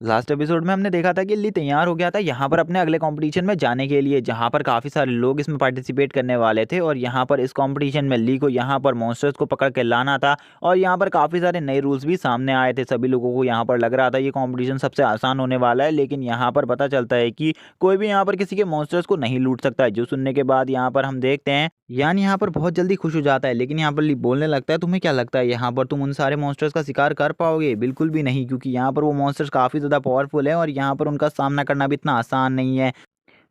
Last episode में हमने देखा था कि ली तैयार हो गया था यहाँ पर अपने अगले कंपटीशन में जाने के लिए, जहाँ पर काफ़ी सारे लोग इसमें पार्टिसिपेट करने वाले थे। और यहाँ पर इस कंपटीशन में ली को यहाँ पर मॉन्स्टर्स को पकड़ के लाना था। और यहाँ पर काफ़ी सारे नए रूल्स भी सामने आए थे। सभी लोगों को यहाँ पर लग रहा था ये कंपटीशन सबसे आसान होने वाला है, लेकिन यहाँ पर पता चलता है कि कोई भी यहाँ पर किसी के मॉन्स्टर्स को नहीं लूट सकता है। जो सुनने के बाद यहाँ पर हम देखते हैं यान यहाँ पर बहुत जल्दी खुश हो जाता है, लेकिन यहाँ पर ली बोलने लगता है, तुम्हें क्या लगता है यहाँ पर तुम उन सारे मॉन्स्टर्स का शिकार कर पाओगे? बिल्कुल भी नहीं, क्योंकि यहाँ पर वो मॉन्स्टर्स काफ़ी ज़्यादा पावरफुल है और यहाँ पर उनका सामना करना भी इतना आसान नहीं है।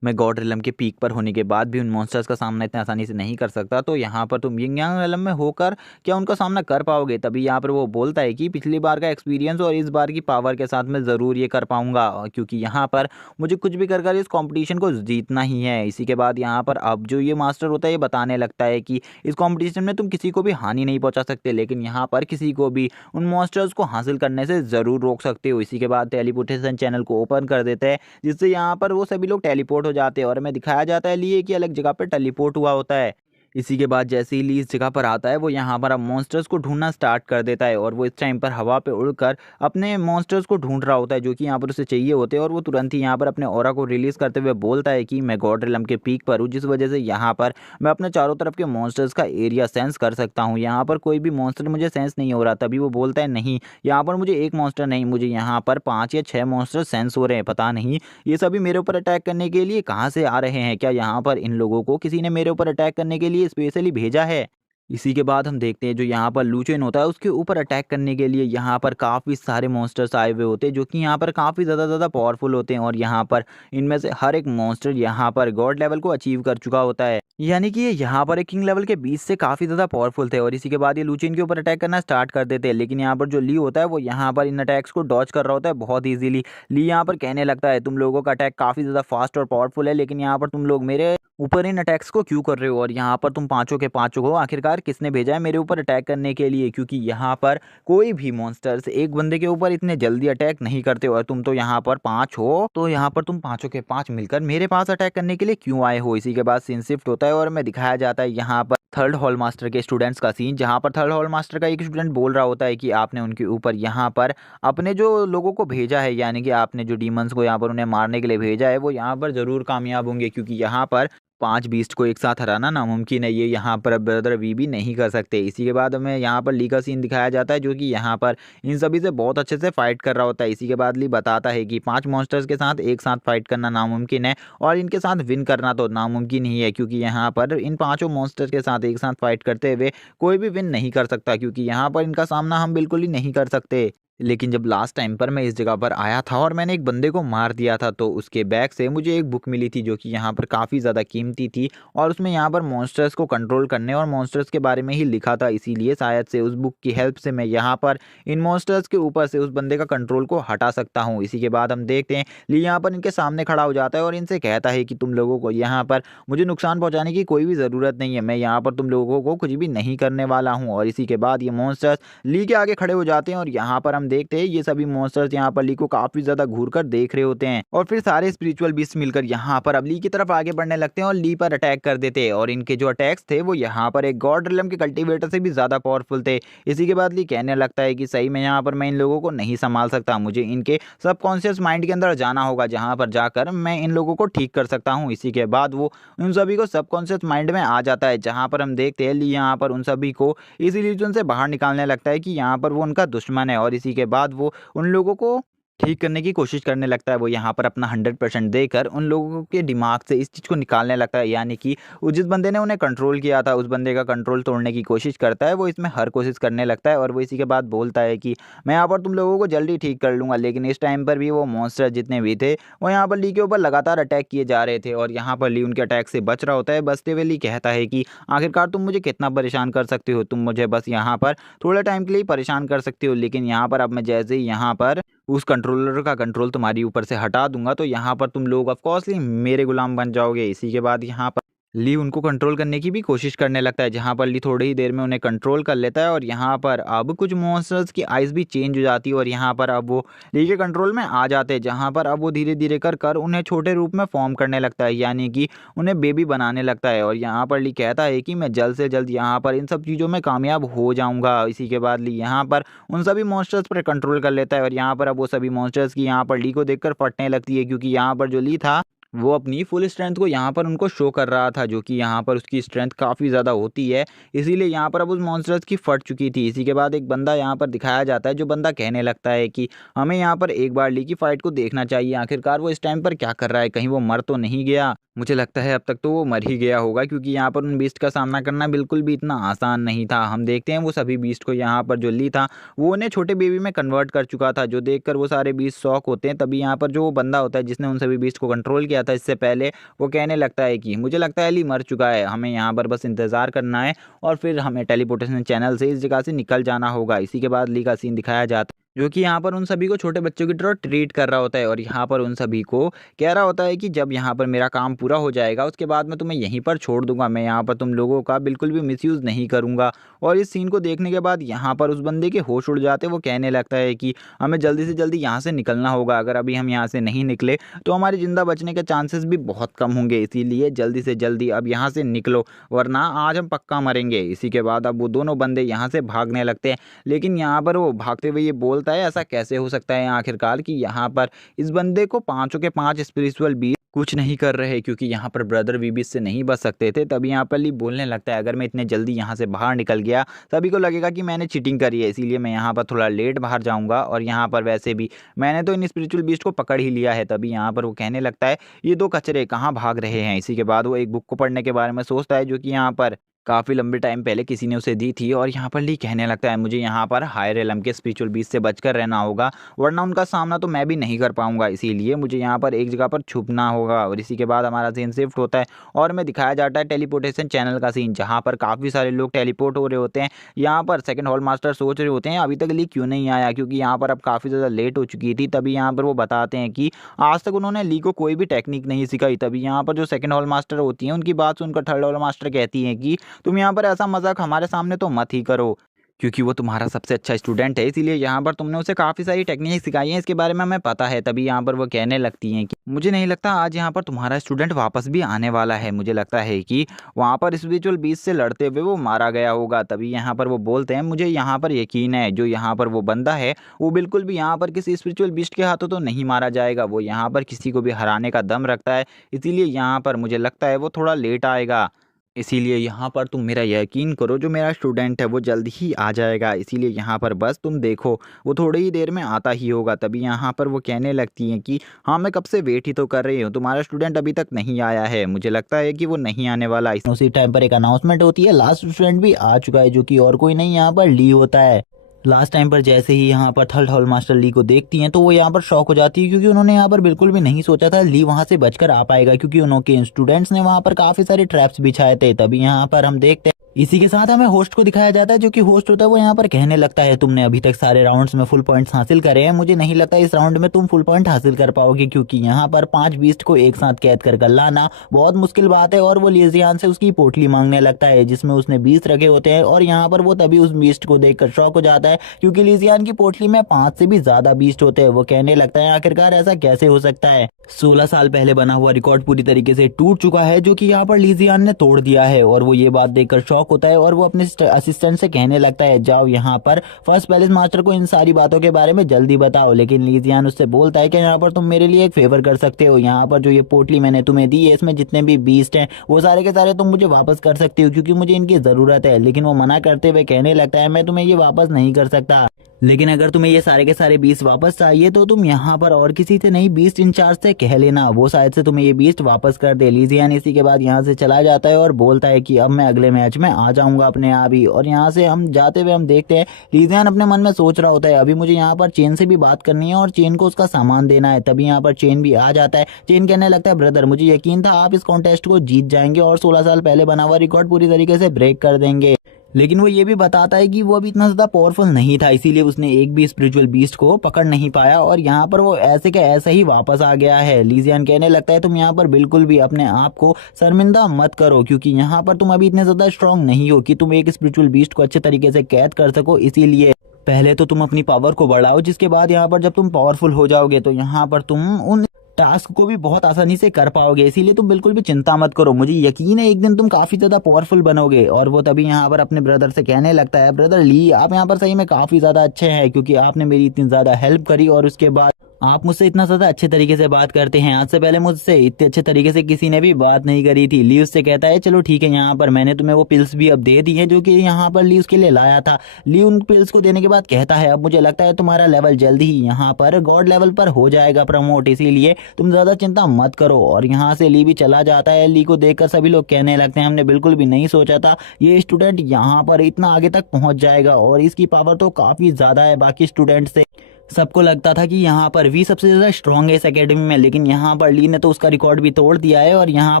मैं गॉड रिलम के पीक पर होने के बाद भी उन मॉन्स्टर्स का सामना इतनी आसानी से नहीं कर सकता, तो यहाँ पर तुम यिंग यांग रिलम में होकर क्या उनका सामना कर पाओगे? तभी यहाँ पर वो बोलता है कि पिछली बार का एक्सपीरियंस और इस बार की पावर के साथ मैं ज़रूर ये कर पाऊंगा, क्योंकि यहाँ पर मुझे कुछ भी कर इस कॉम्पिटिशन को जीतना ही है। इसी के बाद यहाँ पर अब जो ये मास्टर होता है ये बताने लगता है कि इस कॉम्पिटिशन में तुम किसी को भी हानि नहीं पहुँचा सकते, लेकिन यहाँ पर किसी को भी उन मॉन्स्टर्स को हासिल करने से ज़रूर रोक सकते हो। इसी के बाद टेलीपोर्टेशन चैनल को ओपन कर देते हैं, जिससे यहाँ पर वो सभी लोग टेलीपोर्ट हो जाते हैं और हमें दिखाया जाता है लिए कि अलग जगह पर टेलीपोर्ट हुआ होता है। इसी के बाद जैसे ही ली इस जगह पर आता है वो यहाँ पर अब मॉन्स्टर्स को ढूंढना स्टार्ट कर देता है, और वो इस टाइम पर हवा पे उड़कर अपने मॉन्स्टर्स को ढूंढ रहा होता है जो कि यहाँ पर उसे चाहिए होते हैं। और वो तुरंत ही यहाँ पर अपने ऑरा को रिलीज करते हुए बोलता है कि मैं गॉड रिलम के पीक पर हूँ, जिस वजह से यहाँ पर मैं अपने चारों तरफ के मॉन्स्टर्स का एरिया सेंस कर सकता हूँ। यहाँ पर कोई भी मॉन्स्टर मुझे सेंस नहीं हो रहा। तभी वो बोलता है, नहीं, यहाँ पर मुझे एक मॉन्स्टर नहीं, मुझे यहाँ पर 5 या 6 मॉन्स्टर सेंस हो रहे हैं। पता नहीं ये सभी मेरे ऊपर अटैक करने के लिए कहाँ से आ रहे हैं। क्या यहाँ पर इन लोगों को किसी ने मेरे ऊपर अटैक करने के लिए स्पेशली भेजा है? इसी के बाद हम देखते हैं जो यहाँ पर लूचेन होता है उसके ऊपर अटैक करने के लिए यहाँ पर काफ़ी सारे मॉन्स्टर्स आए हुए होते हैं, जो कि यहाँ पर काफ़ी ज़्यादा पावरफुल होते हैं। और यहाँ पर इनमें से हर एक मॉन्स्टर यहाँ पर गॉड लेवल को अचीव कर चुका होता है, यानी कि ये यहाँ पर एक किंग लेवल के बीच से काफ़ी ज़्यादा पावरफुल थे। और इसी के बाद ये लूचेन के ऊपर अटैक करना स्टार्ट कर देते हैं, लेकिन यहाँ पर जो ली होता है वो यहाँ पर इन अटैक्स को डॉच कर रहा होता है बहुत ईजिली। ली यहाँ पर कहने लगता है, तुम लोगों का अटैक काफ़ी ज़्यादा फास्ट और पावरफुल है, लेकिन यहाँ पर तुम लोग मेरे ऊपर इन अटैक्स को क्यों कर रहे हो? और यहाँ पर तुम पांचों के पांचों को आखिरकार किसने भेजा है मेरे ऊपर अटैक करने के लिए? क्योंकि यहाँ पर कोई भी मॉन्स्टर्स एक बंदे के ऊपर इतने जल्दी अटैक नहीं करते, और तुम तो यहाँ पर 5 हो, तो यहाँ पर तुम पांचों के पांच मिलकर मेरे पास अटैक करने के लिए क्यों आए हो? इसी के बाद सीन शिफ्ट होता है और हमें दिखाया जाता है यहाँ पर थर्ड हॉल मास्टर के स्टूडेंट्स का सीन, जहाँ पर थर्ड हॉल मास्टर का एक स्टूडेंट बोल रहा होता है कि आपने उनके ऊपर यहाँ पर अपने जो लोगों को भेजा है, यानी कि आपने जो डीमंस को यहाँ पर उन्हें मारने के लिए भेजा है, वो यहाँ पर ज़रूर कामयाब होंगे, क्योंकि यहाँ पर 5 बीस्ट को एक साथ हराना नामुमकिन है। ये यहाँ पर ब्रदर वी भी नहीं कर सकते। इसी के बाद हमें यहाँ पर ली का सीन दिखाया जाता है, जो कि यहाँ पर इन सभी से बहुत अच्छे से फाइट कर रहा होता है। इसी के बाद ली बताता है कि 5 मॉन्स्टर्स के साथ एक साथ फाइट करना नामुमकिन है, और इनके साथ विन करना तो नामुमकिन ही है, क्योंकि यहाँ पर इन पाँचों मॉन्स्टर्स के साथ एक साथ फाइट करते हुए कोई भी विन नहीं कर सकता, क्योंकि यहाँ पर इनका सामना हम बिल्कुल ही नहीं कर सकते। लेकिन जब लास्ट टाइम पर मैं इस जगह पर आया था और मैंने एक बंदे को मार दिया था, तो उसके बैग से मुझे एक बुक मिली थी जो कि यहाँ पर काफ़ी ज़्यादा कीमती थी, और उसमें यहाँ पर मॉन्स्टर्स को कंट्रोल करने और मॉन्स्टर्स के बारे में ही लिखा था। इसीलिए शायद से उस बुक की हेल्प से मैं यहाँ पर इन मॉन्स्टर्स के ऊपर से उस बंदे का कंट्रोल को हटा सकता हूँ। इसी के बाद हम देखते हैं ली यहाँ पर इनके सामने खड़ा हो जाता है और इनसे कहता है कि तुम लोगों को यहाँ पर मुझे नुकसान पहुँचाने की कोई भी ज़रूरत नहीं है, मैं यहाँ पर तुम लोगों को कुछ भी नहीं करने वाला हूँ। और इसी के बाद ये मॉन्स्टर्स ली के आगे खड़े हो जाते हैं, और यहाँ पर हम देखते हैं ये सभी मॉन्स्टर्स यहाँ पर ली को काफी ज्यादा घूर कर देख रहे होते हैं, और फिर सारे स्पिरिचुअल बीस्ट मिलकर यहाँ पर अब ली की तरफ आगे बढ़ने लगते हैं और ली पर अटैक कर देते हैं। और इनके जो अटैक्स थे वो यहाँ पर एक गॉड रिलम के कल्टीवेटर से भी ज्यादा पावरफुल थे। इसी के बाद ली कहने लगता है कि सही में यहाँ पर मैं इन लोगों को नहीं संभाल सकता, मुझे इनके सबकॉन्शियस माइंड के अंदर जाना होगा, जहाँ पर जाकर मैं इन लोगों को ठीक कर सकता हूँ। इसी के बाद वो उन सभी को सबकॉन्शियस माइंड में आ जाता है, जहाँ पर हम देखते हैं ली यहाँ पर उन सभी को इस इल्यूजन से बाहर निकालने लगता है कि यहाँ पर वो उनका दुश्मन है। और इसी के बाद वो उन लोगों को ठीक करने की कोशिश करने लगता है। वो यहाँ पर अपना 100% देकर उन लोगों के दिमाग से इस चीज़ को निकालने लगता है, यानी कि वो जिस बंदे ने उन्हें कंट्रोल किया था उस बंदे का कंट्रोल तोड़ने की कोशिश करता है। वो इसमें हर कोशिश करने लगता है, और वो इसी के बाद बोलता है कि मैं यहाँ पर तुम लोगों को जल्दी ठीक कर लूँगा। लेकिन इस टाइम पर भी वो मॉन्स्टर जितने भी थे वो यहाँ पर ली के ऊपर लगातार अटैक किए जा रहे थे, और यहाँ पर ली उनके अटैक से बच रहा होता है। बचते हुए ली कहता है कि आखिरकार तुम मुझे कितना परेशान कर सकते हो, तुम मुझे बस यहाँ पर थोड़े टाइम के लिए परेशान कर सकते हो, लेकिन यहाँ पर अब मैं जैसे ही यहाँ पर उस कंट्रोलर का कंट्रोल तुम्हारी ऊपर से हटा दूंगा, तो यहाँ पर तुम लोग ऑफ कोर्सली मेरे गुलाम बन जाओगे। इसी के बाद यहाँ पर ली उनको कंट्रोल करने की भी कोशिश करने लगता है, जहाँ पर ली थोड़ी ही देर में उन्हें कंट्रोल कर लेता है और यहाँ पर अब कुछ मॉन्स्टर्स की आइज़ भी चेंज हो जाती है और यहाँ पर अब वो ली के कंट्रोल में आ जाते हैं, जहाँ पर अब वो धीरे-धीरे कर कर उन्हें छोटे रूप में फ़ॉर्म करने लगता है, यानी कि उन्हें बेबी बनाने लगता है और यहाँ पर ली कहता है कि मैं जल्द से जल्द यहाँ पर इन सब चीज़ों में कामयाब हो जाऊँगा। इसी के बाद ली यहाँ पर उन सभी मॉन्स्टर्स पर कंट्रोल कर लेता है और यहाँ पर अब वो सभी मॉन्स्टर्स की यहाँ पर ली को देखकर फटने लगती है, क्योंकि यहाँ पर जो ली था वो अपनी फुल स्ट्रेंथ को यहाँ पर उनको शो कर रहा था, जो कि यहाँ पर उसकी स्ट्रेंथ काफ़ी ज़्यादा होती है। इसीलिए यहाँ पर अब उस मॉन्स्टर्स की फट चुकी थी। इसी के बाद एक बंदा यहाँ पर दिखाया जाता है, जो बंदा कहने लगता है कि हमें यहाँ पर एक बार ली की फाइट को देखना चाहिए, आखिरकार वो इस टाइम पर क्या कर रहा है, कहीं वो मर तो नहीं गया। मुझे लगता है अब तक तो वो मर ही गया होगा, क्योंकि यहाँ पर उन बीस्ट का सामना करना बिल्कुल भी इतना आसान नहीं था। हम देखते हैं वो सभी बीस्ट को यहाँ पर जो ली था वो उन्हें छोटे बेबी में कन्वर्ट कर चुका था, जो देखकर वो सारे बीस्ट शॉक होते हैं। तभी यहाँ पर जो वो बंदा होता है जिसने उन सभी बीस्ट को कंट्रोल किया था इससे पहले, वो कहने लगता है कि मुझे लगता है ली मर चुका है, हमें यहाँ पर बस इंतज़ार करना है और फिर हमें टेलीपोर्टेशन चैनल से इस जगह से निकल जाना होगा। इसी के बाद ली का सीन दिखाया जाता है, जो कि यहाँ पर उन सभी को छोटे बच्चों की तरह ट्रीट कर रहा होता है और यहाँ पर उन सभी को कह रहा होता है कि जब यहाँ पर मेरा काम पूरा हो जाएगा उसके बाद मैं तुम्हें यहीं पर छोड़ दूंगा, मैं यहाँ पर तुम लोगों का बिल्कुल भी मिसयूज़ नहीं करूँगा। और इस सीन को देखने के बाद यहाँ पर उस बंदे के होश उड़ जाते, वो कहने लगता है कि हमें जल्दी से जल्दी यहाँ से निकलना होगा, अगर अभी हम यहाँ से नहीं निकले तो हमारी ज़िंदा बचने के चांसेस भी बहुत कम होंगे, इसीलिए जल्दी से जल्दी अब यहाँ से निकलो वरना आज हम पक्का मरेंगे। इसी के बाद अब वो दोनों बंदे यहाँ से भागने लगते हैं, लेकिन यहाँ पर वो भागते हुए ये बोलता है ऐसा कैसे हो सकता है आखिरकार कि यहाँ पर इस बंदे को पांचों के पांच स्पिरिचुअल बीस्ट कुछ नहीं कर रहे, क्योंकि यहाँ पर ब्रदर वीबीस से नहीं बच सकते थे। तभी यहाँ पर ली बोलने लगता है अगर मैं इतने जल्दी यहाँ से बाहर निकल गया सभी को लगेगा कि मैंने चीटिंग करी है, इसीलिए मैं यहाँ पर थोड़ा लेट बाहर जाऊँगा और यहाँ पर वैसे भी मैंने तो इन स्पिरिचुअल बीस्ट को पकड़ ही लिया है। तभी यहाँ पर वो कहने लगता है ये दो कचरे कहाँ भाग रहे हैं। इसी के बाद वो एक बुक को पढ़ने के बारे में सोचता है, जो कि यहाँ पर काफ़ी लंबे टाइम पहले किसी ने उसे दी थी और यहाँ पर ली कहने लगता है मुझे यहाँ पर हायर एलम के स्पिरिचुअल बीस्ट से बचकर रहना होगा, वरना उनका सामना तो मैं भी नहीं कर पाऊंगा, इसीलिए मुझे यहाँ पर एक जगह पर छुपना होगा। और इसी के बाद हमारा सीन शिफ्ट होता है और हमें दिखाया जाता है टेलीपोर्टेशन चैनल का सीन, जहाँ पर काफ़ी सारे लोग टेलीपोर्ट हो रहे होते हैं। यहाँ पर सेकंड हॉल मास्टर सोच रहे होते हैं अभी तक ली क्यों नहीं आया, क्योंकि यहाँ पर अब काफ़ी ज़्यादा लेट हो चुकी थी। तभी यहाँ पर वो बताते हैं कि आज तक उन्होंने ली को कोई भी टेक्निक नहीं सिखाई। तभी यहाँ पर जो सेकंड हॉल मास्टर होती हैं उनकी बात सुनकर थर्ड हॉल मास्टर कहती हैं कि तुम यहाँ पर ऐसा मजाक हमारे सामने तो मत ही करो, क्योंकि वो तुम्हारा सबसे अच्छा स्टूडेंट है, इसीलिए यहाँ पर तुमने उसे काफ़ी सारी टेक्निक सिखाई है, इसके बारे में हमें पता है। तभी यहाँ पर वो कहने लगती हैं कि मुझे नहीं लगता आज यहाँ पर तुम्हारा स्टूडेंट वापस भी आने वाला है, मुझे लगता है कि वहाँ पर स्पिरिचुअल बीस्ट से लड़ते हुए वो मारा गया होगा। तभी यहाँ पर वो बोलते हैं मुझे यहाँ पर यकीन है जो यहाँ पर वो बंदा है वो बिल्कुल भी यहाँ पर किसी स्पिरिचुअल बीस्ट के हाथों तो नहीं मारा जाएगा, वो यहाँ पर किसी को भी हराने का दम रखता है, इसीलिए यहाँ पर मुझे लगता है वो थोड़ा लेट आएगा। इसीलिए यहाँ पर तुम मेरा यकीन करो, जो मेरा स्टूडेंट है वो जल्द ही आ जाएगा, इसीलिए यहाँ पर बस तुम देखो वो थोड़ी ही देर में आता ही होगा। तभी यहाँ पर वो कहने लगती हैं कि हाँ मैं कब से वेट ही तो कर रही हूँ, तुम्हारा स्टूडेंट अभी तक नहीं आया है, मुझे लगता है कि वो नहीं आने वाला। उसी टाइम पर एक अनाउंसमेंट होती है, लास्ट स्टूडेंट भी आ चुका है, जो कि और कोई नहीं यहाँ पर ली होता है। लास्ट टाइम पर जैसे ही यहाँ पर थर्ड हॉल मास्टर ली को देखती हैं तो वो यहाँ पर शॉक हो जाती है, क्योंकि उन्होंने यहाँ पर बिल्कुल भी नहीं सोचा था ली वहां से बचकर आ पाएगा, क्योंकि उनके स्टूडेंट्स ने वहां पर काफी सारे ट्रैप्स बिछाए थे। तभी यहाँ पर हम देखते हैं इसी के साथ हमें होस्ट को दिखाया जाता है, जो कि होस्ट होता है वो यहाँ पर कहने लगता है तुमने अभी तक सारे राउंड्स में फुल पॉइंट्स हासिल करे हैं, मुझे नहीं लगता इस राउंड में तुम फुल पॉइंट हासिल कर पाओगे, क्योंकि यहाँ पर 5 बीस्ट को एक साथ कैद कर लाना बहुत मुश्किल बात है। और वो लीजियान से उसकी पोटली मांगने लगता है जिसमें उसने 20 रखे होते हैं और यहाँ पर वो तभी उस बीस्ट को देखकर शॉक हो जाता है, क्योंकि लीजियान की पोटली में 5 से भी ज्यादा बीस्ट होते हैं। वो कहने लगता है आखिरकार ऐसा कैसे हो सकता है, 16 साल पहले बना हुआ रिकॉर्ड पूरी तरीके से टूट चुका है, जो कि यहाँ पर लीजियान ने तोड़ दिया है। और वो ये बात देखकर शॉक होता है और वो अपने असिस्टेंट से कहने लगता है जाओ यहाँ पर फर्स्ट पैलेस मास्टर को इन सारी बातों के बारे में जल्दी बताओ। लेकिन लीजियान उससे बोलता है कि यहाँ पर तुम मेरे लिए एक फेवर कर सकते हो, यहाँ पर जो ये पोटली मैंने तुम्हें दी है इसमें जितने भी बीस्ट हैं वो सारे के सारे तुम मुझे वापस कर सकते हो, क्योंकि मुझे इनकी जरूरत है। लेकिन वो मना करते हुए कहने लगता है मैं तुम्हें ये वापस नहीं कर सकता, लेकिन अगर तुम्हें ये सारे के सारे बीस्ट वापस चाहिए तो तुम यहाँ पर और किसी से नहीं बीस्ट इंचार्ज से कह लेना, वो शायद से तुम्हें ये बीस्ट वापस कर दे। लीजियान इसी के बाद यहाँ से चला जाता है और बोलता है कि अब मैं अगले मैच में आ जाऊंगा अपने आप ही। और यहाँ से हम जाते हुए हम देखते हैं लीजियान अपने मन में सोच रहा होता है अभी मुझे यहाँ पर चेन से भी बात करनी है और चेन को उसका सामान देना है। तभी यहाँ पर चेन भी आ जाता है। चेन कहने लगता है ब्रदर मुझे यकीन था आप इस कॉन्टेस्ट को जीत जाएंगे और 16 साल पहले बना हुआ रिकॉर्ड पूरी तरीके से ब्रेक कर देंगे, लेकिन वो ये भी बताता है कि वो अभी इतना ज़्यादा पावरफुल नहीं था, इसीलिए उसने एक भी स्पिरिचुअल बीस्ट को पकड़ नहीं पाया और यहाँ पर वो ऐसे के ऐसे ही वापस आ गया है। लीजियन कहने लगता है तुम यहाँ पर बिल्कुल भी अपने आप को शर्मिंदा मत करो, क्योंकि यहाँ पर तुम अभी इतने ज़्यादा स्ट्रांग नहीं हो कि तुम एक स्पिरिचुअल बीस्ट को अच्छे तरीके से कैद कर सको। इसीलिए पहले तो तुम अपनी पावर को बढ़ाओ, जिसके बाद यहाँ पर जब तुम पावरफुल हो जाओगे तो यहाँ पर तुम उन टास्क को भी बहुत आसानी से कर पाओगे। इसीलिए तुम बिल्कुल भी चिंता मत करो, मुझे यकीन है एक दिन तुम काफी ज्यादा पावरफुल बनोगे। और वो तभी यहाँ पर अपने ब्रदर से कहने लगता है, ब्रदर ली आप यहाँ पर सही में काफी ज्यादा अच्छे हैं, क्योंकि आपने मेरी इतनी ज्यादा हेल्प करी और उसके बाद आप मुझसे इतना ज्यादा अच्छे तरीके से बात करते हैं। आज से पहले मुझसे इतने अच्छे तरीके से किसी ने भी बात नहीं करी थी। ली उससे कहता है चलो ठीक है, यहाँ पर मैंने तुम्हें वो पिल्स भी अब दे दी है जो कि यहाँ पर ली उसके लिए लाया था। ली उन पिल्स को देने के बाद कहता है अब मुझे लगता है तुम्हारा लेवल जल्दी ही यहाँ पर गॉड लेवल पर हो जाएगा प्रमोट, इसीलिए तुम ज्यादा चिंता मत करो। और यहाँ से ली भी चला जाता है। ली को देखकर सभी लोग कहने लगते हैं हमने बिल्कुल भी नहीं सोचा था ये स्टूडेंट यहाँ पर इतना आगे तक पहुंच जाएगा, और इसकी पावर तो काफी ज्यादा है बाकी स्टूडेंट से। सबको लगता था कि यहाँ पर वी सबसे ज्यादा स्ट्रांग है इस एकेडमी में, लेकिन यहाँ पर ली ने तो उसका रिकॉर्ड भी तोड़ दिया है। और यहाँ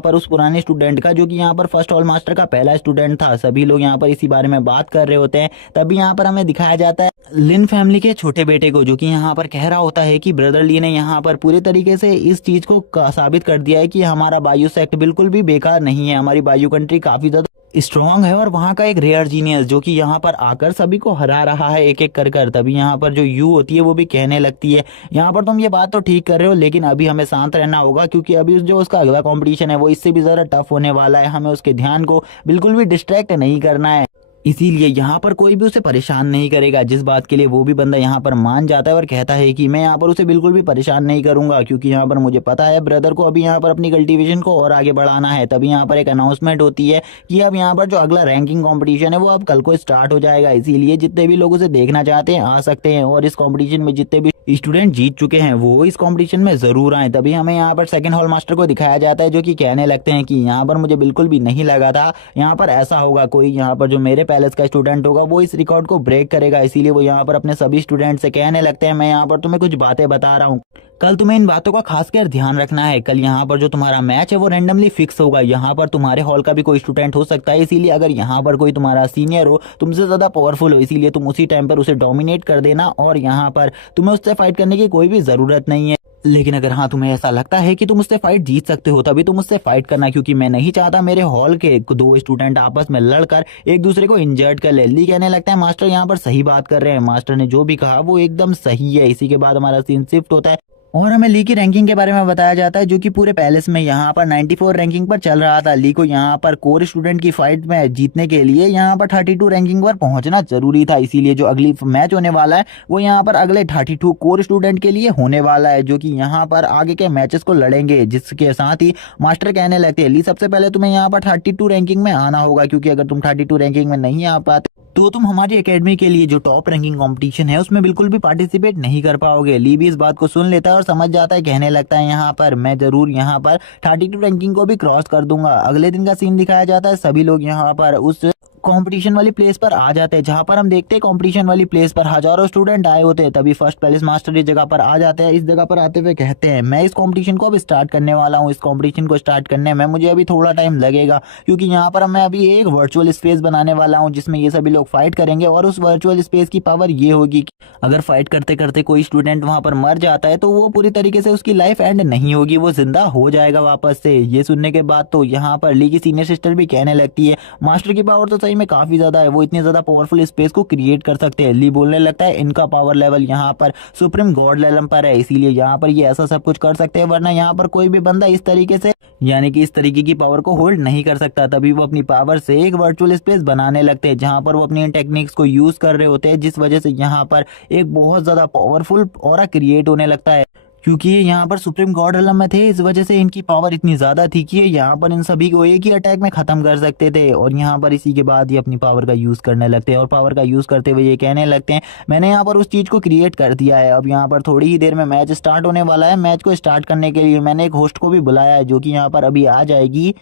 पर उस पुराने स्टूडेंट का जो कि यहाँ पर फर्स्ट हॉल मास्टर का पहला स्टूडेंट था, सभी लोग यहाँ पर इसी बारे में बात कर रहे होते हैं। तभी यहाँ पर हमें दिखाया जाता है लिन फैमिली के छोटे बेटे को, जो कि यहाँ पर कह रहा होता है कि ब्रदर ली ने यहाँ पर पूरे तरीके से इस चीज को साबित कर दिया है कि हमारा बायू सेक्ट बिल्कुल भी बेकार नहीं है, हमारी बायू कंट्री काफी ज्यादा स्ट्रांग है और वहाँ का एक रेयर जीनियस जो कि यहाँ पर आकर सभी को हरा रहा है एक एक कर कर। तभी यहाँ पर जो यू होती है वो भी कहने लगती है यहाँ पर तुम ये बात तो ठीक कर रहे हो, लेकिन अभी हमें शांत रहना होगा, क्योंकि अभी जो उसका अगला कंपटीशन है वो इससे भी ज़्यादा टफ होने वाला है। हमें उसके ध्यान को बिल्कुल भी डिस्ट्रैक्ट नहीं करना है, इसीलिए यहाँ पर कोई भी उसे परेशान नहीं करेगा। जिस बात के लिए वो भी बंदा यहाँ पर मान जाता है और कहता है कि मैं यहाँ पर उसे बिल्कुल भी परेशान नहीं करूंगा, क्योंकि यहाँ पर मुझे पता है ब्रदर को अभी यहाँ पर अपनी कल्टीवेशन को और आगे बढ़ाना है। तभी यहाँ पर एक अनाउंसमेंट होती है कि अब यहाँ पर जो अगला रैंकिंग कॉम्पिटिशन है वो अब कल को स्टार्ट हो जाएगा, इसीलिए जितने भी लोग उसे देखना चाहते हैं आ सकते हैं। और इस कॉम्पिटिशन में जितने भी स्टूडेंट जीत चुके हैं वो इस कंपटीशन में जरूर आए। तभी हमें यहाँ पर सेकंड हॉल मास्टर को दिखाया जाता है, जो कि कहने लगते हैं कि यहाँ पर मुझे बिल्कुल भी नहीं लगा था यहाँ पर ऐसा होगा, कोई यहाँ पर जो मेरे पैलेस का स्टूडेंट होगा वो इस रिकॉर्ड को ब्रेक करेगा। इसीलिए वो यहाँ पर अपने सभी स्टूडेंट से कहने लगते हैं मैं यहाँ पर तुम्हें कुछ बातें बता रहा हूँ, कल तुम्हें इन बातों का खासकर ध्यान रखना है। कल यहाँ पर जो तुम्हारा मैच है वो रैंडमली फिक्स होगा, यहाँ पर तुम्हारे हॉल का भी कोई स्टूडेंट हो सकता है, इसीलिए अगर यहाँ पर कोई तुम्हारा सीनियर हो तुमसे ज्यादा पावरफुल हो, इसीलिए तुम उसी टाइम पर उसे डोमिनेट कर देना और यहाँ पर तुम्हें उससे फाइट करने की कोई भी जरूरत नहीं है। लेकिन अगर हाँ तुम्हें ऐसा लगता है कि तुम उससे फाइट जीत सकते हो तभी तुम उससे फाइट करना, क्योंकि मैं नहीं चाहता मेरे हॉल के दो स्टूडेंट आपस में लड़कर एक दूसरे को इंजर्ड कर ले। ली कहने लगता है मास्टर यहाँ पर सही बात कर रहे हैं, मास्टर ने जो भी कहा वो एकदम सही है। इसी के बाद हमारा सीन शिफ्ट होता है और हमें ली की रैंकिंग के बारे में बताया जाता है, जो कि पूरे पैलेस में यहाँ पर 94 रैंकिंग पर चल रहा था। ली को यहाँ पर कोर स्टूडेंट की फाइट में जीतने के लिए यहाँ पर 32 रैंकिंग पर पहुंचना जरूरी था, इसीलिए जो अगली मैच होने वाला है वो यहाँ पर अगले 32 कोर स्टूडेंट के लिए होने वाला है, जो कि यहाँ पर आगे के मैचेस को लड़ेंगे। जिसके साथ ही मास्टर कहने लगते हैं ली सबसे पहले तुम्हें यहाँ पर 32 रैंकिंग में आना होगा, क्योंकि अगर तुम 32 रैंकिंग में नहीं आ पाते तो तुम हमारी एकेडमी के लिए जो टॉप रैंकिंग कंपटीशन है उसमें बिल्कुल भी पार्टिसिपेट नहीं कर पाओगे। ली भी इस बात को सुन लेता है और समझ जाता है, कहने लगता है यहाँ पर मैं जरूर यहाँ पर 32 रैंकिंग को भी क्रॉस कर दूंगा। अगले दिन का सीन दिखाया जाता है, सभी लोग यहाँ पर उस कंपटीशन वाली प्लेस पर आ जाते हैं, जहां पर हम देखते हैं कंपटीशन वाली प्लेस पर हजारों स्टूडेंट आए होते हैं। तभी फर्स्ट पैलेस मास्टर इस जगह पर आ जाते हैं। इस जगह पर आते हुए कहते हैं मैं इस कंपटीशन को अब स्टार्ट करने वाला हूं, इस कंपटीशन को स्टार्ट करने में मुझे अभी थोड़ा टाइम लगेगा, क्योंकि यहाँ पर मैं अभी एक वर्चुअल स्पेस बनाने वाला हूँ जिसमें ये सभी लोग फाइट करेंगे। और उस वर्चुअल स्पेस की पावर ये होगी कि अगर फाइट करते करते कोई स्टूडेंट वहां पर मर जाता है तो वो पूरी तरीके से उसकी लाइफ एंड नहीं होगी, वो जिंदा हो जाएगा वापस से। ये सुनने के बाद तो यहाँ पर ली की सीनियर सिस्टर भी कहने लगती है मास्टर की पावर तो सही में काफी ज्यादा है, वो इतनी ज्यादा पावरफुल स्पेस को क्रिएट कर सकते हैं। ली बोलने लगता है इनका पावर लेवल यहाँ पर सुप्रीम गॉड लेवल पर है, इसीलिए यहाँ पर ये ऐसा सब कुछ कर सकते हैं, वरना यहाँ पर कोई भी बंदा इस तरीके से यानी कि इस तरीके की पावर को होल्ड नहीं कर सकता। तभी वो अपनी पावर से एक वर्चुअल स्पेस बनाने लगते हैं, जहां पर वो अपनी टेक्निक्स को यूज कर रहे होते हैं, जिस वजह से यहाँ पर एक बहुत ज्यादा पावरफुल ऑरा क्रिएट होने लगता है। क्योंकि ये यहाँ पर सुप्रीम गॉड एलम में थे, इस वजह से इनकी पावर इतनी ज्यादा थी कि ये यहाँ पर इन सभी को एक ही अटैक में खत्म कर सकते थे। और यहाँ पर इसी के बाद ये अपनी पावर का यूज करने लगते हैं और पावर का यूज करते हुए ये कहने लगते हैं मैंने यहाँ पर उस चीज को क्रिएट कर दिया है। अब यहाँ पर थोड़ी ही देर में मैच स्टार्ट होने वाला है। मैच को स्टार्ट करने के लिए मैंने एक होस्ट को भी बुलाया है, जो कि यहाँ पर अभी आ जाएगी।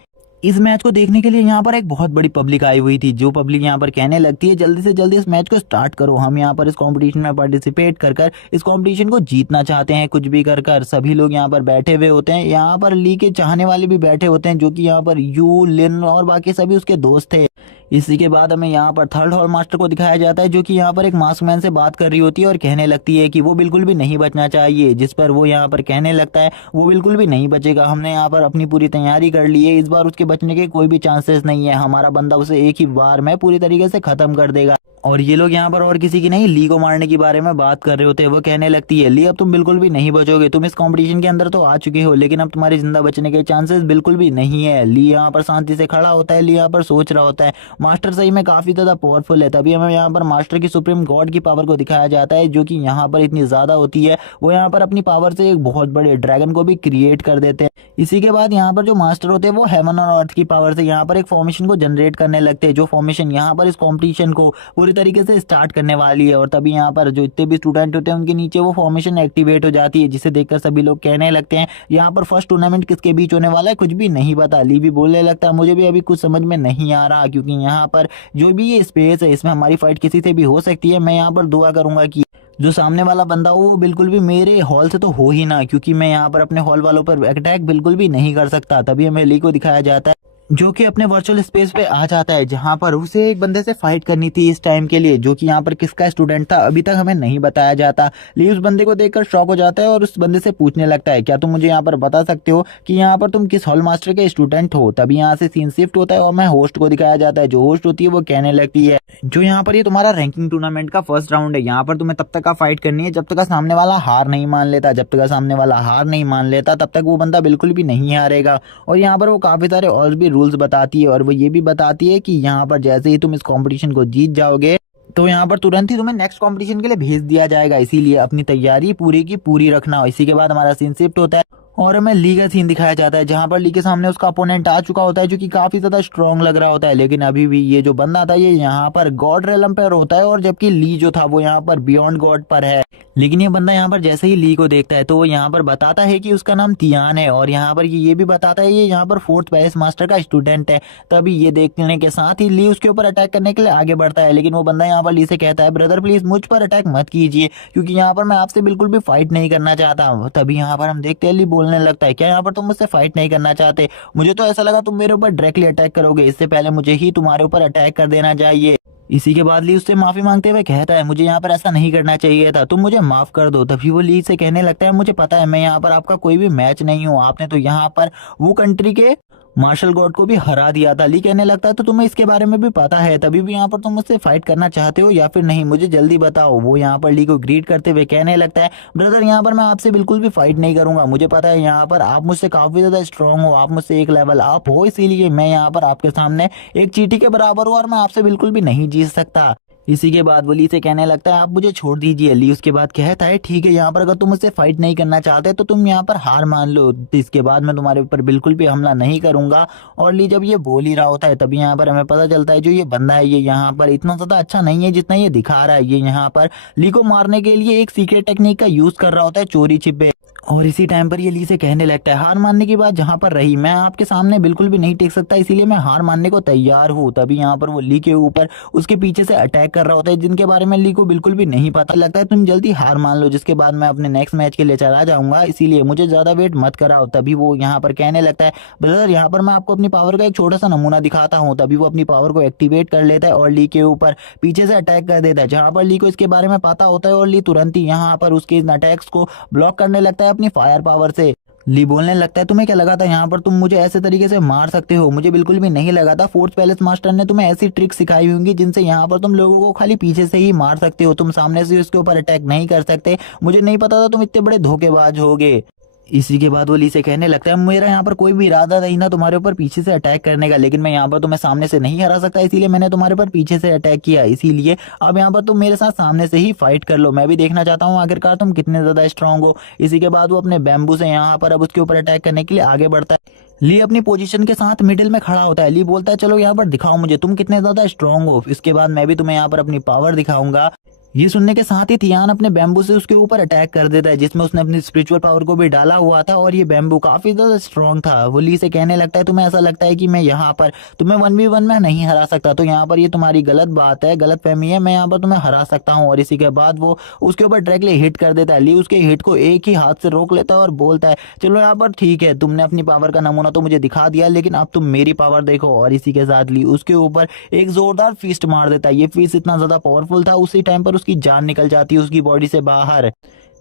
इस मैच को देखने के लिए यहाँ पर एक बहुत बड़ी पब्लिक आई हुई थी, जो पब्लिक यहाँ पर कहने लगती है जल्दी से जल्दी इस मैच को स्टार्ट करो, हम यहाँ पर इस कंपटीशन में पार्टिसिपेट कर कर इस कंपटीशन को जीतना चाहते हैं, कुछ भी कर कर। सभी लोग यहाँ पर बैठे हुए होते हैं, यहाँ पर ली के चाहने वाले भी बैठे होते हैं, जो कि यहाँ पर यू लिन और बाकी सभी उसके दोस्त थे। इसी के बाद हमें यहाँ पर थर्ड हॉल मास्टर को दिखाया जाता है, जो कि यहाँ पर एक मास्कमैन से बात कर रही होती है और कहने लगती है कि वो बिल्कुल भी नहीं बचना चाहिए, जिस पर वो यहाँ पर कहने लगता है वो बिल्कुल भी नहीं बचेगा, हमने यहाँ पर अपनी पूरी तैयारी कर ली है, इस बार उसके बचने के कोई भी चांसेस नहीं है, हमारा बंदा उसे एक ही बार में पूरी तरीके से खत्म कर देगा। और ये लोग यहाँ पर और किसी की नहीं, ली को मारने के बारे में बात कर रहे होते हैं। वो कहने लगती है, ली अब तुम बिल्कुल भी नहीं बचोगे, तुम इस कंपटीशन के अंदर तो आ चुके हो, लेकिन अब तुम्हारे जिंदा बचने के चांसेस बिल्कुल भी नहीं है। ली यहाँ पर शांति से खड़ा होता है, ली यहाँ पर सोच रहा होता है मास्टर सही में काफी ज्यादा पावरफुल है। तभी हमें यहाँ पर मास्टर की सुप्रीम गॉड की पावर को दिखाया जाता है, जो कि यहाँ पर इतनी ज्यादा होती है, वो यहाँ पर अपनी पावर से एक बहुत बड़े ड्रैगन को भी क्रिएट कर देते हैं। इसी के बाद यहाँ पर जो मास्टर होते हैं वो हेवन और अर्थ की पावर से यहाँ पर एक फॉर्मेशन को जनरेट करने लगते हैं, जो फॉर्मेशन यहाँ पर इस कॉम्पिटिशन को पूरी तरीके से स्टार्ट करने वाली है। और तभी यहाँ पर जो इतने भी स्टूडेंट होते हैं उनके नीचे वो फॉर्मेशन एक्टिवेट हो जाती है, जिसे देखकर सभी लोग कहने लगते हैं यहाँ पर फर्स्ट टूर्नामेंट किसके बीच होने वाला है कुछ भी नहीं पता। ली भी बोलने लगता है मुझे भी अभी कुछ समझ में नहीं आ रहा, क्योंकि यहाँ पर जो भी ये स्पेस है इसमें हमारी फाइट किसी से भी हो सकती है। मैं यहाँ पर दुआ करूंगा कि जो सामने वाला बंदा हो वो बिल्कुल भी मेरे हॉल से तो हो ही ना, क्योंकि मैं यहाँ पर अपने हॉल वालों पर अटैक बिल्कुल भी नहीं कर सकता। तभी हमें ली को दिखाया जाता है, जो कि अपने वर्चुअल स्पेस पे आ जाता है, जहां पर उसे एक बंदे से फाइट करनी थी इस टाइम के लिए, जो कि यहाँ पर किसका स्टूडेंट था अभी तक हमें नहीं बताया जाता। ली उस बंदे को देखकर शॉक हो जाता है और उस बंदे से पूछने लगता है क्या तुम मुझे यहाँ पर बता सकते हो कि यहाँ पर तुम किस हॉल मास्टर के स्टूडेंट हो। तभी यहाँ से सीन शिफ्ट होता है और हमें होस्ट को दिखाया जाता है। जो होस्ट होती है वो कहने लगती है जो यहाँ पर ये तुम्हारा रैंकिंग टूर्नामेंट का फर्स्ट राउंड है, यहाँ पर तुम्हें तब तक का फाइट करनी है जब तक का सामने वाला हार नहीं मान लेता। जब तक का सामने वाला हार नहीं मान लेता तब तक वो बंदा बिल्कुल भी नहीं हारेगा। और यहाँ पर वो काफी सारे और भी रूल्स बताती है, और वो ये भी बताती है कि यहाँ पर जैसे ही तुम इस कंपटीशन को जीत जाओगे तो यहाँ पर तुरंत ही तुम्हें नेक्स्ट कंपटीशन के लिए भेज दिया जाएगा, इसीलिए अपनी तैयारी पूरी की पूरी रखना। इसी के बाद हमारा सीन शिफ्ट होता है और हमें ली का सीन दिखाया जाता है, जहां पर ली के सामने उसका अपोनेंट आ चुका होता है, जो कि काफी ज्यादा स्ट्रांग लग रहा होता है। लेकिन अभी भी ये जो बंदा था ये यहाँ पर गॉड रेलम पर होता है, और जबकि ली जो था वो यहाँ पर बियॉन्ड गॉड पर है। लेकिन ये बंदा यहाँ पर जैसे ही ली को देखता है तो वो यहाँ पर बताता है कि उसका नाम तियान है, और यहाँ पर ये भी बताता है ये यहाँ पर फोर्थ पैलेस मास्टर का स्टूडेंट है। तभी ये देखने के साथ ही ली उसके ऊपर अटैक करने के लिए आगे बढ़ता है, लेकिन वो बंदा यहाँ पर ली से कहता है ब्रदर प्लीज मुझ पर अटैक मत कीजिए, क्योंकि यहाँ पर मैं आपसे बिल्कुल भी फाइट नहीं करना चाहता। तभी यहाँ पर हम देखते हैं ली बोलने लगता है क्या यहाँ पर तुम मुझसे फाइट नहीं करना चाहते, मुझे तो ऐसा लगा तुम मेरे ऊपर डायरेक्टली अटैक करोगे, इससे पहले मुझे ही तुम्हारे ऊपर अटैक कर देना चाहिए। इसी के बाद ली उससे माफी मांगते हुए कहता है मुझे यहाँ पर ऐसा नहीं करना चाहिए था, तुम मुझे माफ कर दो। तभी वो ली से कहने लगता है मुझे पता है मैं यहाँ पर आपका कोई भी मैच नहीं हूँ, आपने तो यहाँ पर वो कंट्री के मार्शल गॉड को भी हरा दिया था। ली कहने लगता है तो तुम्हें इसके बारे में भी पता है, तभी भी यहाँ पर तुम मुझसे फाइट करना चाहते हो या फिर नहीं, मुझे जल्दी बताओ। वो यहाँ पर ली को ग्रीट करते हुए कहने लगता है ब्रदर यहाँ पर मैं आपसे बिल्कुल भी फाइट नहीं करूंगा, मुझे पता है यहाँ पर आप मुझसे काफी ज्यादा स्ट्रांग हो, आप मुझसे एक लेवल आप हो, इसीलिए मैं यहाँ पर आपके सामने एक चींटी के बराबर हूँ और मैं आपसे बिल्कुल भी नहीं जीत सकता। इसी के बाद वो ली से कहने लगता है आप मुझे छोड़ दीजिए। ली उसके बाद कहता है ठीक है यहाँ पर अगर तुम मुझसे फाइट नहीं करना चाहते तो तुम यहाँ पर हार मान लो, तो इसके बाद मैं तुम्हारे ऊपर बिल्कुल भी हमला नहीं करूंगा। और ली जब ये बोल ही रहा होता है तभी यहाँ पर हमें पता चलता है जो ये बंदा है ये यहाँ पर इतना ज्यादा अच्छा नहीं है जितना ये दिखा रहा है। ये यहाँ पर ली को मारने के लिए एक सीक्रेट टेक्निक का यूज कर रहा होता है, चोरी छिपे। और इसी टाइम पर ये ली से कहने लगता है हार मानने की बात जहां पर रही, मैं आपके सामने बिल्कुल भी नहीं टिक सकता, इसीलिए मैं हार मानने को तैयार हूँ। तभी यहाँ पर वो ली के ऊपर उसके पीछे से अटैक कर रहा होता है, जिनके बारे में ली को बिल्कुल भी नहीं पता। लगता है तुम जल्दी हार मान लो, जिसके बाद मैं अपने नेक्स्ट मैच के लिए चला जाऊंगा, इसीलिए मुझे ज्यादा वेट मत कराओ। तभी वो यहाँ पर कहने लगता है ब्रदर यहाँ पर मैं आपको अपनी पावर का एक छोटा सा नमूना दिखाता हूँ। तभी वो अपनी पावर को एक्टिवेट कर लेता है और ली के ऊपर पीछे से अटैक कर देता है, जहां पर ली को इसके बारे में पता होता है और ली तुरंत ही यहाँ पर उसके इन अटैक्स को ब्लॉक करने लगता है अपनी फायर पावर से। ली बोलने लगता है तुम्हें क्या लगा था यहाँ पर तुम मुझे ऐसे तरीके से मार सकते हो, मुझे बिल्कुल भी नहीं लगा था। फोर्थ पैलेस मास्टर ने तुम्हें ऐसी ट्रिक सिखाई होंगी जिनसे यहाँ पर तुम लोगों को खाली पीछे से ही मार सकते हो, तुम सामने से उसके ऊपर अटैक नहीं कर सकते, मुझे नहीं पता था तुम इतने बड़े धोखेबाज होगे। इसी के बाद वो ली से कहने लगता है मेरा यहाँ पर कोई भी इरादा नहीं ना तुम्हारे ऊपर पीछे से अटैक करने का, लेकिन मैं यहाँ पर तुम्हें सामने से नहीं हरा सकता, इसीलिए मैंने तुम्हारे ऊपर पीछे से अटैक किया, इसीलिए अब यहाँ पर तुम मेरे साथ सामने से ही फाइट कर लो, मैं भी देखना चाहता हूँ आखिरकार तुम कितने ज्यादा स्ट्रांग हो। इसी के बाद वो अपने बैम्बू से यहाँ पर अब उसके ऊपर अटैक करने के लिए आगे बढ़ता है। ली अपनी पोजीशन के साथ मिडिल में खड़ा होता है। ली बोलता है चलो यहाँ पर दिखाओ मुझे तुम कितने ज्यादा स्ट्रांग हो, इसके बाद मैं भी तुम्हें यहाँ पर अपनी पावर दिखाऊंगा। ये सुनने के साथ ही तियान अपने बैम्बू से उसके ऊपर अटैक कर देता है, जिसमें उसने अपनी स्पिरिचुअल पावर को भी डाला हुआ था और ये बैम्बू काफी ज्यादा स्ट्रांग था। वो ली से कहने लगता है तुम्हें ऐसा लगता है कि मैं यहाँ पर तुम्हें 1v1 में नहीं हरा सकता, तो यहाँ पर ये तुम्हारी गलत बात है, गलत फहमी है, मैं यहाँ पर तुम्हें हरा सकता हूँ। और इसी के बाद वो उसके ऊपर डायरेक्टली हिट कर देता है। ली उसके हिट को एक ही हाथ से रोक लेता है और बोलता है चलो यहाँ पर ठीक है, तुमने अपनी पावर का नमूना तो मुझे दिखा दिया, लेकिन अब तुम मेरी पावर देखो। और इसी के साथ ली उसके ऊपर एक जोरदार फीस्ट मार देता है। ये फीस्ट इतना ज्यादा पावरफुल था, उसी टाइम पर उसकी जान निकल जाती है उसकी बॉडी से बाहर।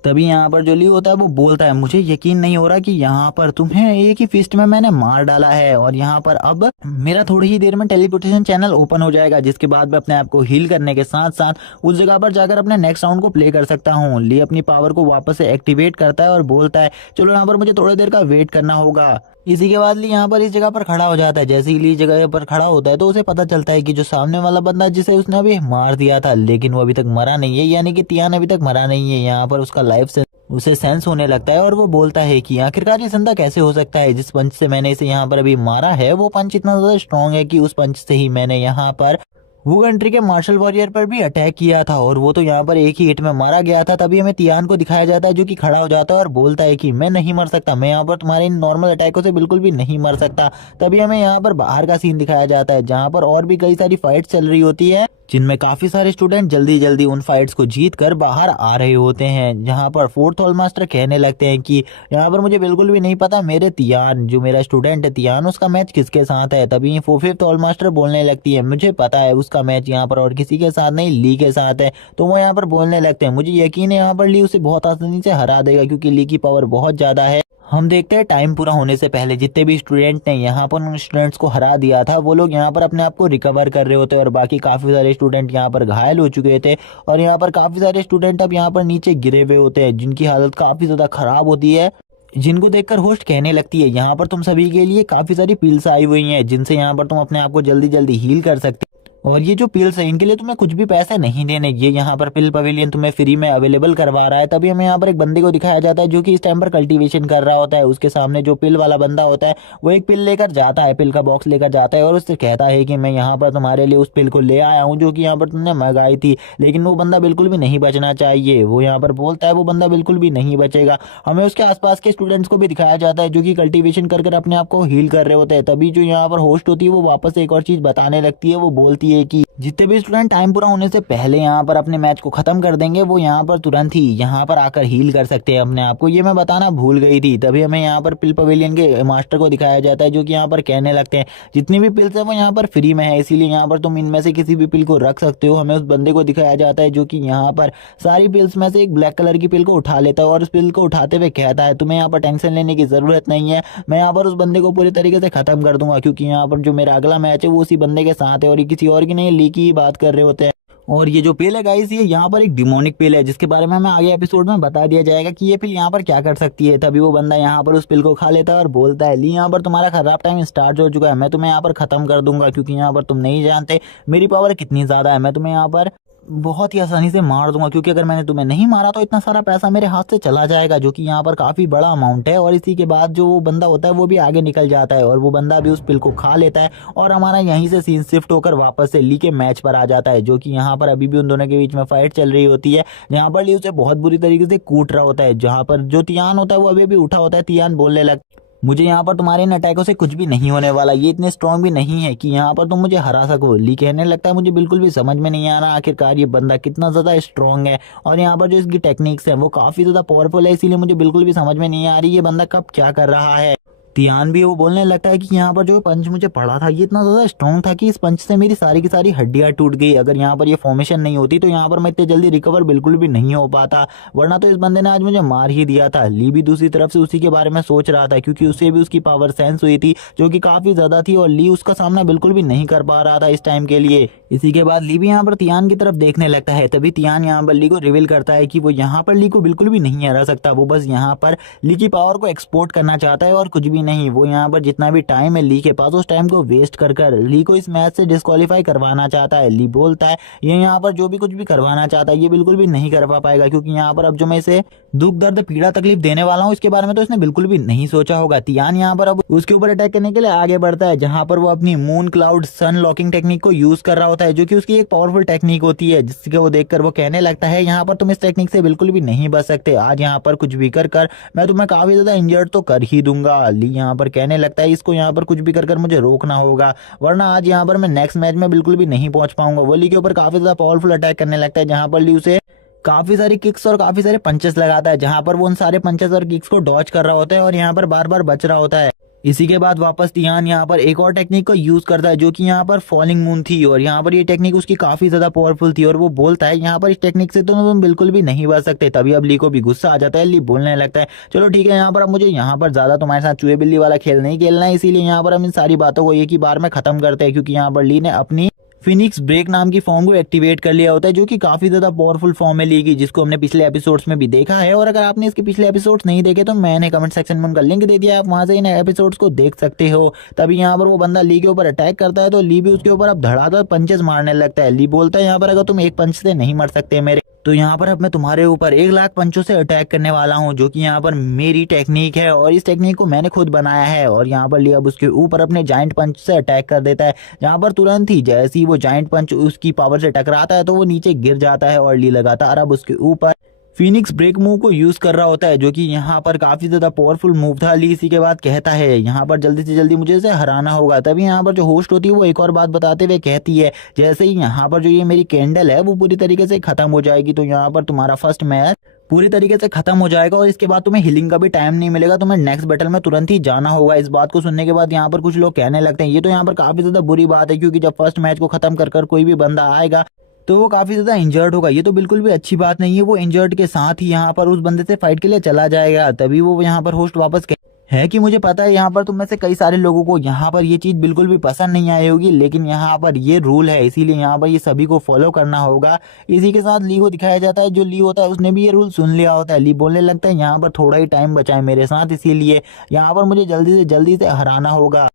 तभी यहाँ पर जो ली होता है वो बोलता है मुझे यकीन नहीं हो रहा कि यहाँ पर तुम्हें एक ही फिस्ट में मैंने मार डाला है, और यहाँ पर अब मेरा थोड़ी ही देर में टेलीपोर्टेशन चैनल ओपन हो जाएगा, जिसके बाद मैं अपने आप को हील करने के साथ साथ उस जगह पर जाकर अपने नेक्स्ट राउंड को प्ले कर सकता हूँ। ली अपनी पावर को वापस से एक्टिवेट करता है और बोलता है चलो यहाँ पर मुझे थोड़ी देर का वेट करना होगा। इसी के बाद ली यहाँ पर इस जगह पर खड़ा हो जाता है। जैसे ही ली जगह पर खड़ा होता है तो उसे पता चलता है कि जो सामने वाला बंदा जिसे उसने अभी मार दिया था, लेकिन वो अभी तक मरा नहीं है, यानी कि तियान अभी तक मरा नहीं है। यहाँ पर उसका लाइफ से उसे सेंस होने लगता है और वो बोलता है कि आखिरकार ये जिंदा कैसे हो सकता है। जिस पंच से मैंने इसे यहाँ पर अभी मारा है वो पंच इतना ज्यादा स्ट्रांग है कि उस पंच से ही मैंने यहाँ पर वो कंट्री के मार्शल वॉरियर पर भी अटैक किया था, और वो तो यहाँ पर एक ही हिट में मारा गया था। तभी हमें तियान को दिखाया जाता है जो कि खड़ा हो जाता है और बोलता है कि मैं नहीं मर सकता, मैं यहाँ पर तुम्हारे इन नॉर्मल अटैकों से बिल्कुल भी नहीं मर सकता। तभी हमें यहाँ पर बाहर का सीन दिखाया जाता है, जहाँ पर और भी कई सारी फाइट्स चल रही होती है, जिनमें काफी सारे स्टूडेंट जल्दी जल्दी उन फाइट्स को जीत कर बाहर आ रहे होते हैं। जहाँ पर फोर्थ हॉल मास्टर कहने लगते हैं कि यहाँ पर मुझे बिल्कुल भी नहीं पता मेरे तियान जो मेरा स्टूडेंट है तियान उसका मैच किसके साथ है। तभी फिफ्थ हॉल मास्टर बोलने लगती है मुझे पता है उसका मैच यहाँ पर और किसी के साथ नहीं ली के साथ है। तो वो यहाँ पर बोलने लगते हैं मुझे यकीन है यहाँ पर ली उसे बहुत आसानी से हरा देगा, क्योंकि ली की पावर बहुत ज्यादा है। हम देखते हैं टाइम पूरा होने से पहले जितने भी स्टूडेंट ने यहाँ पर उन स्टूडेंट्स को हरा दिया था वो लोग यहाँ पर अपने आप को रिकवर कर रहे होते हैं, और बाकी काफी सारे स्टूडेंट यहाँ पर घायल हो चुके थे, और यहाँ पर काफी सारे स्टूडेंट अब यहाँ पर नीचे गिरे हुए होते हैं जिनकी हालत काफी ज्यादा खराब होती है। जिनको देखकर होस्ट कहने लगती है यहाँ पर तुम सभी के लिए काफी सारी पिल्स आई हुई हैं, जिनसे यहाँ पर तुम अपने आप को जल्दी जल्दी हील कर सकते, और ये जो पिल्स है इनके लिए तुम्हें कुछ भी पैसे नहीं देने, ये यहाँ पर पिल पवेलियन तुम्हें फ्री में अवेलेबल करवा रहा है। तभी हमें यहाँ पर एक बंदे को दिखाया जाता है जो कि इस टाइम पर कल्टीवेशन कर रहा होता है। उसके सामने जो पिल वाला बंदा होता है वो एक पिल लेकर जाता है, पिल का बॉक्स लेकर जाता है और उससे कहता है कि मैं यहाँ पर तुम्हारे लिए उस पिल को ले आया हूँ जो कि यहाँ पर तुमने मंगाई थी। लेकिन वो बंदा बिल्कुल भी नहीं बचना चाहिए, वो यहाँ पर बोलता है वो बंदा बिल्कुल भी नहीं बचेगा। हमें उसके आसपास के स्टूडेंट्स को भी दिखाया जाता है जो कि कल्टीवेशन कर कर अपने आप को हील कर रहे होते हैं। तभी जो यहाँ पर होस्ट होती है वो वापस एक और चीज बताने लगती है, वो बोलती है कि जितने भी स्टूडेंट टाइम पूरा होने से पहले यहाँ पर अपने मैच को खत्म कर देंगे वो यहाँ पर तुरंत ही यहाँ पर आकर हील कर सकते हैं अपने आप को। ये मैं बताना भूल गई थी। तभी हमें यहाँ पर पिल पवेलियन के मास्टर को दिखाया जाता है जो कि यहाँ पर कहने लगते हैं जितनी भी पिल्स है वो यहाँ पर फ्री में है, इसीलिए यहाँ पर तुम इनमें से किसी भी पिल को रख सकते हो। हमें उस बंदे को दिखाया जाता है जो कि यहाँ पर सारी पिल्स में से एक ब्लैक कलर की पिल को उठा लेता है और उस पिल को उठाते हुए कहता है तुम्हें यहाँ पर टेंशन लेने की जरूरत नहीं है, मैं यहाँ पर उस बंदे को पूरी तरीके से खत्म कर दूंगा, क्योंकि यहाँ पर जो मेरा अगला मैच है वो उसी बंदे के साथ है और ये किसी और की नहीं ली की ही बात कर रहे होते हैं। और ये जो पिल है गाइस ये यहाँ पर एक डिमोनिक पिल है जिसके बारे में हमें आगे एपिसोड में बता दिया जाएगा कि ये पिल यहाँ पर क्या कर सकती है। तभी वो बंदा यहाँ पर उस पिल को खा लेता है और बोलता है ली यहाँ पर तुम्हारा खराब टाइम स्टार्ट हो चुका है, मैं तुम्हें यहाँ पर खत्म कर दूंगा, क्योंकि यहाँ पर तुम नहीं जानते मेरी पावर कितनी ज्यादा है, मैं तुम्हें यहाँ पर बहुत ही आसानी से मार दूंगा, क्योंकि अगर मैंने तुम्हें नहीं मारा तो इतना सारा पैसा मेरे हाथ से चला जाएगा जो कि यहाँ पर काफी बड़ा अमाउंट है। और इसी के बाद जो वो बंदा होता है वो भी आगे निकल जाता है और वो बंदा भी उस पिल को खा लेता है और हमारा यहीं से सीन शिफ्ट होकर वापस से ली के मैच पर आ जाता है, जो कि यहाँ पर अभी भी उन दोनों के बीच में फाइट चल रही होती है, जहाँ पर ली उसे बहुत बुरी तरीके से कूट रहा होता है। जहाँ पर जो तियान होता है वो अभी भी उठा होता है, तियान बोलने लगता मुझे यहाँ पर तुम्हारे इन अटैकों से कुछ भी नहीं होने वाला, ये इतने स्ट्रांग भी नहीं है कि यहाँ पर तुम मुझे हरा सको। ली कहने लगता है मुझे बिल्कुल भी समझ में नहीं आ रहा आखिरकार ये बंदा कितना ज्यादा स्ट्रांग है, और यहाँ पर जो इसकी टेक्निक्स है वो काफी ज्यादा पावरफुल है, इसीलिए मुझे बिल्कुल भी समझ में नहीं आ रही ये बंदा कब क्या कर रहा है। तियान भी वो बोलने लगता है कि यहाँ पर जो पंच मुझे पड़ा था ये इतना ज्यादा स्ट्रॉन्ग था कि इस पंच से मेरी सारी की सारी हड्डियां टूट गई, अगर यहाँ पर ये फॉर्मेशन नहीं होती तो यहाँ पर मैं इतने जल्दी रिकवर बिल्कुल भी नहीं हो पाता, वरना तो इस बंदे ने आज मुझे मार ही दिया था। ली भी दूसरी तरफ से उसी के बारे में सोच रहा था, क्योंकि उसे भी उसकी पावर सेंस हुई थी जो कि काफी ज्यादा थी और ली उसका सामना बिल्कुल भी नहीं कर पा रहा था इस टाइम के लिए। इसी के बाद ली भी यहाँ पर तियान की तरफ देखने लगता है। तभी तियान यहाँ पर ली को रिवील करता है कि वो यहाँ पर ली को बिल्कुल भी नहीं हरा सकता, वो बस यहाँ पर ली की पावर को एक्सपोर्ट करना चाहता है और कुछ भी भी नहीं। वो यहाँ पर जितना भी टाइम है ली के पास उस टाइम को वेस्ट कर कर ली को इस मैच से डिस्क्वालीफाई करवाना चाहता है। ली बोलता है ये यहाँ पर जो भी कुछ भी करवाना चाहता है ये बिल्कुल भी नहीं करवा पाएगा, क्योंकि यहाँ पर अब जो मैं इसे दुख दर्द पीड़ा तकलीफ देने वाला हूँ इसके बारे में तो इसने बिल्कुल भी नहीं सोचा होगा। तियान यहाँ पर अब उसके ऊपर अटैक करने के लिए आगे बढ़ता है, जहां पर वो अपनी मून क्लाउड सन लॉकिंग टेक्निक को यूज कर रहा होता है, जो कि उसकी एक पावरफुल टेक्निक होती है, जिसके वो देखकर वो कहने लगता है यहाँ पर तुम इस टेक्निक से बिल्कुल भी नहीं बच सकते। आज यहाँ पर कुछ भी कर कर मैं तुम्हें काफी ज्यादा इंजर्ड तो कर ही दूंगा। ली यहाँ पर कहने लगता है इसको यहाँ पर कुछ भी कर मुझे रोकना होगा, वरना आज यहाँ पर मैं नेक्स्ट मैच में बिल्कुल भी नहीं पहुंच पाऊंगा। वो ली के ऊपर काफी ज्यादा पावरफुल अटैक करने लगता है, जहां पर ली उसे काफी सारी किक्स और काफी सारे पंचेस लगाता है, जहां पर वो उन सारे पंचेस और किक्स को डॉज कर रहा होता है और यहाँ पर बार बार बच रहा होता है। इसी के बाद वापस तियान यहाँ पर एक और टेक्निक को यूज करता है, जो कि यहाँ पर फॉलिंग मून थी, और यहाँ पर ये टेक्निक उसकी काफी ज्यादा पावरफुल थी और वो बोलता है यहाँ पर इस टेक्निक से तो तुम बिल्कुल भी नहीं बच सकते। तभी अब ली को भी गुस्सा आ जाता है। ली बोलने लगता है चलो ठीक है, यहाँ पर अब मुझे यहाँ पर ज्यादा तुम्हारे साथ चूहे बिल्ली वाला खेल नहीं खेलना है, इसीलिए यहाँ पर हम इन सारी बातों को एक ही बार में खत्म करते हैं, क्योंकि यहाँ पर ली ने अपनी फिनिक्स ब्रेक नाम की फॉर्म को एक्टिवेट कर लिया होता है, जो कि काफी ज्यादा पावरफुल फॉर्म है ली की, जिसको हमने पिछले एपिसोड्स में भी देखा है। और अगर आपने इसके पिछले एपिसोड्स नहीं देखे तो मैंने कमेंट सेक्शन में उनका लिंक दे दिया है, आप वहां से इन एपिसोड्स को देख सकते हो। तभी यहाँ पर वो बंदा ली के ऊपर अटैक करता है तो ली भी उसके ऊपर अब धड़ाधड़ पंचेस मारने लगता है। ली बोलता है यहाँ पर अगर तुम एक पंच से नहीं मर सकते मेरे, तो यहाँ पर अब मैं तुम्हारे ऊपर 1,00,000 पंचों से अटैक करने वाला हूँ, जो कि यहाँ पर मेरी टेक्निक है और इस टेक्निक को मैंने खुद बनाया है। और यहाँ पर ली अब उसके ऊपर अपने जाइंट पंच से अटैक कर देता है, जहाँ पर तुरंत ही जैसे ही वो जाइंट पंच उसकी पावर से टकराता है तो वो नीचे गिर जाता है और ली लगातार अब उसके ऊपर फिनिक्स ब्रेक मूव को यूज कर रहा होता है, जो कि यहाँ पर काफी ज्यादा पावरफुल मूव था। ली इसी के बाद कहता है यहाँ पर जल्दी से जल्दी मुझे इसे हराना होगा। तभी यहाँ पर जो होस्ट होती है वो एक और बात बताते हुए कहती है जैसे ही यहाँ पर जो ये मेरी कैंडल है वो पूरी तरीके से खत्म हो जाएगी तो यहाँ पर तुम्हारा फर्स्ट मैच पूरी तरीके से खत्म हो जाएगा और इसके बाद तुम्हें हीलिंग का भी टाइम नहीं मिलेगा, तुम्हें नेक्स्ट बैटल में तुरंत ही जाना होगा। इस बात को सुनने के बाद यहाँ पर कुछ लोग कहने लगते हैं ये तो यहाँ पर काफी ज्यादा बुरी बात है, क्योंकि जब फर्स्ट मैच को खत्म कर कर कोई भी बंदा आएगा तो वो काफी ज्यादा इंजर्ड होगा। ये तो बिल्कुल भी अच्छी बात नहीं है। वो इंजर्ड के साथ ही यहाँ पर उस बंदे से फाइट के लिए चला जाएगा। तभी वो यहाँ पर होस्ट वापस है कि मुझे पता है यहाँ पर तुम में से कई सारे लोगों को यहाँ पर ये चीज बिल्कुल भी पसंद नहीं आई होगी, लेकिन यहाँ पर ये रूल है इसीलिए यहाँ पर ये सभी को फॉलो करना होगा। इसी के साथ ली को दिखाया जाता है, जो ली होता है उसने भी ये रूल सुन लिया होता है। ली बोलने लगता है यहाँ पर थोड़ा ही टाइम बचा है मेरे साथ, इसीलिए यहाँ पर मुझे जल्दी से हराना होगा।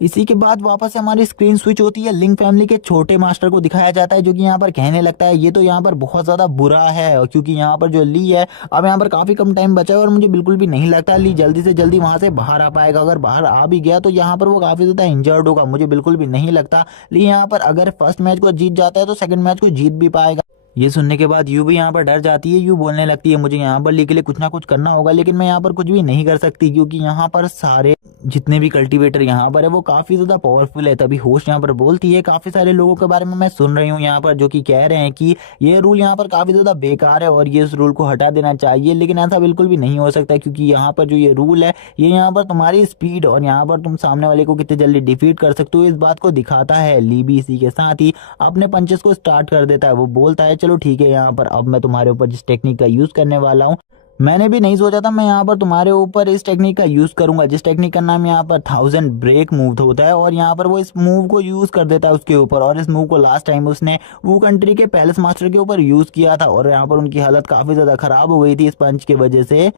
इसी के बाद वापस से हमारी स्क्रीन स्विच होती है, लिंक फैमिली के छोटे मास्टर को दिखाया जाता है, जो कि यहाँ पर कहने लगता है ये तो यहाँ पर बहुत ज्यादा बुरा है, क्योंकि यहाँ पर जो ली है अब यहाँ पर काफी कम टाइम बचा है और मुझे बिल्कुल भी नहीं लगता ली जल्दी से जल्दी वहां से बाहर आ पाएगा। अगर बाहर आ भी गया तो यहाँ पर वो काफी ज्यादा इंजर्ड होगा, मुझे बिल्कुल भी नहीं लगता ली यहाँ पर अगर फर्स्ट मैच को जीत जाता है तो सेकंड मैच को जीत भी पाएगा। ये सुनने के बाद यू भी यहाँ पर डर जाती है। यू बोलने लगती है मुझे यहाँ पर ली के लिए कुछ ना कुछ करना होगा, लेकिन मैं यहाँ पर कुछ भी नहीं कर सकती, क्योंकि यहाँ पर सारे जितने भी कल्टीवेटर यहाँ पर है वो काफी ज्यादा पावरफुल है। तभी होस्ट यहाँ पर बोलती है काफी सारे लोगों के बारे में मैं सुन रही हूँ यहाँ पर, जो कि कह रहे हैं कि ये रूल यहाँ पर काफी ज्यादा बेकार है और ये इस रूल को हटा देना चाहिए, लेकिन ऐसा बिल्कुल भी नहीं हो सकता, क्योंकि यहाँ पर जो ये रूल है ये यहाँ पर तुम्हारी स्पीड और यहाँ पर तुम सामने वाले को कितने जल्दी डिफीट कर सकते हो इस बात को दिखाता है। ली भी इसी के साथ ही अपने पंचेस को स्टार्ट कर देता है। वो बोलता है चलो ठीक है, यहाँ पर अब मैं तुम्हारे ऊपर जिस टेक्निक का यूज करने वाला हूँ मैंने भी नहीं सोचा था मैं यहाँ पर तुम्हारे ऊपर इस टेक्निक का यूज करूंगा, जिस टेक्निक का नाम यहाँ पर 1000 ब्रेक मूव होता है। और यहाँ पर वो इस मूव को यूज कर देता है उसके ऊपर, और इस मूव को लास्ट टाइम उसने वो कंट्री के पैलेस मास्टर के ऊपर यूज किया था और यहाँ पर उनकी हालत काफी ज्यादा खराब हो गई थी इस पंच की वजह से।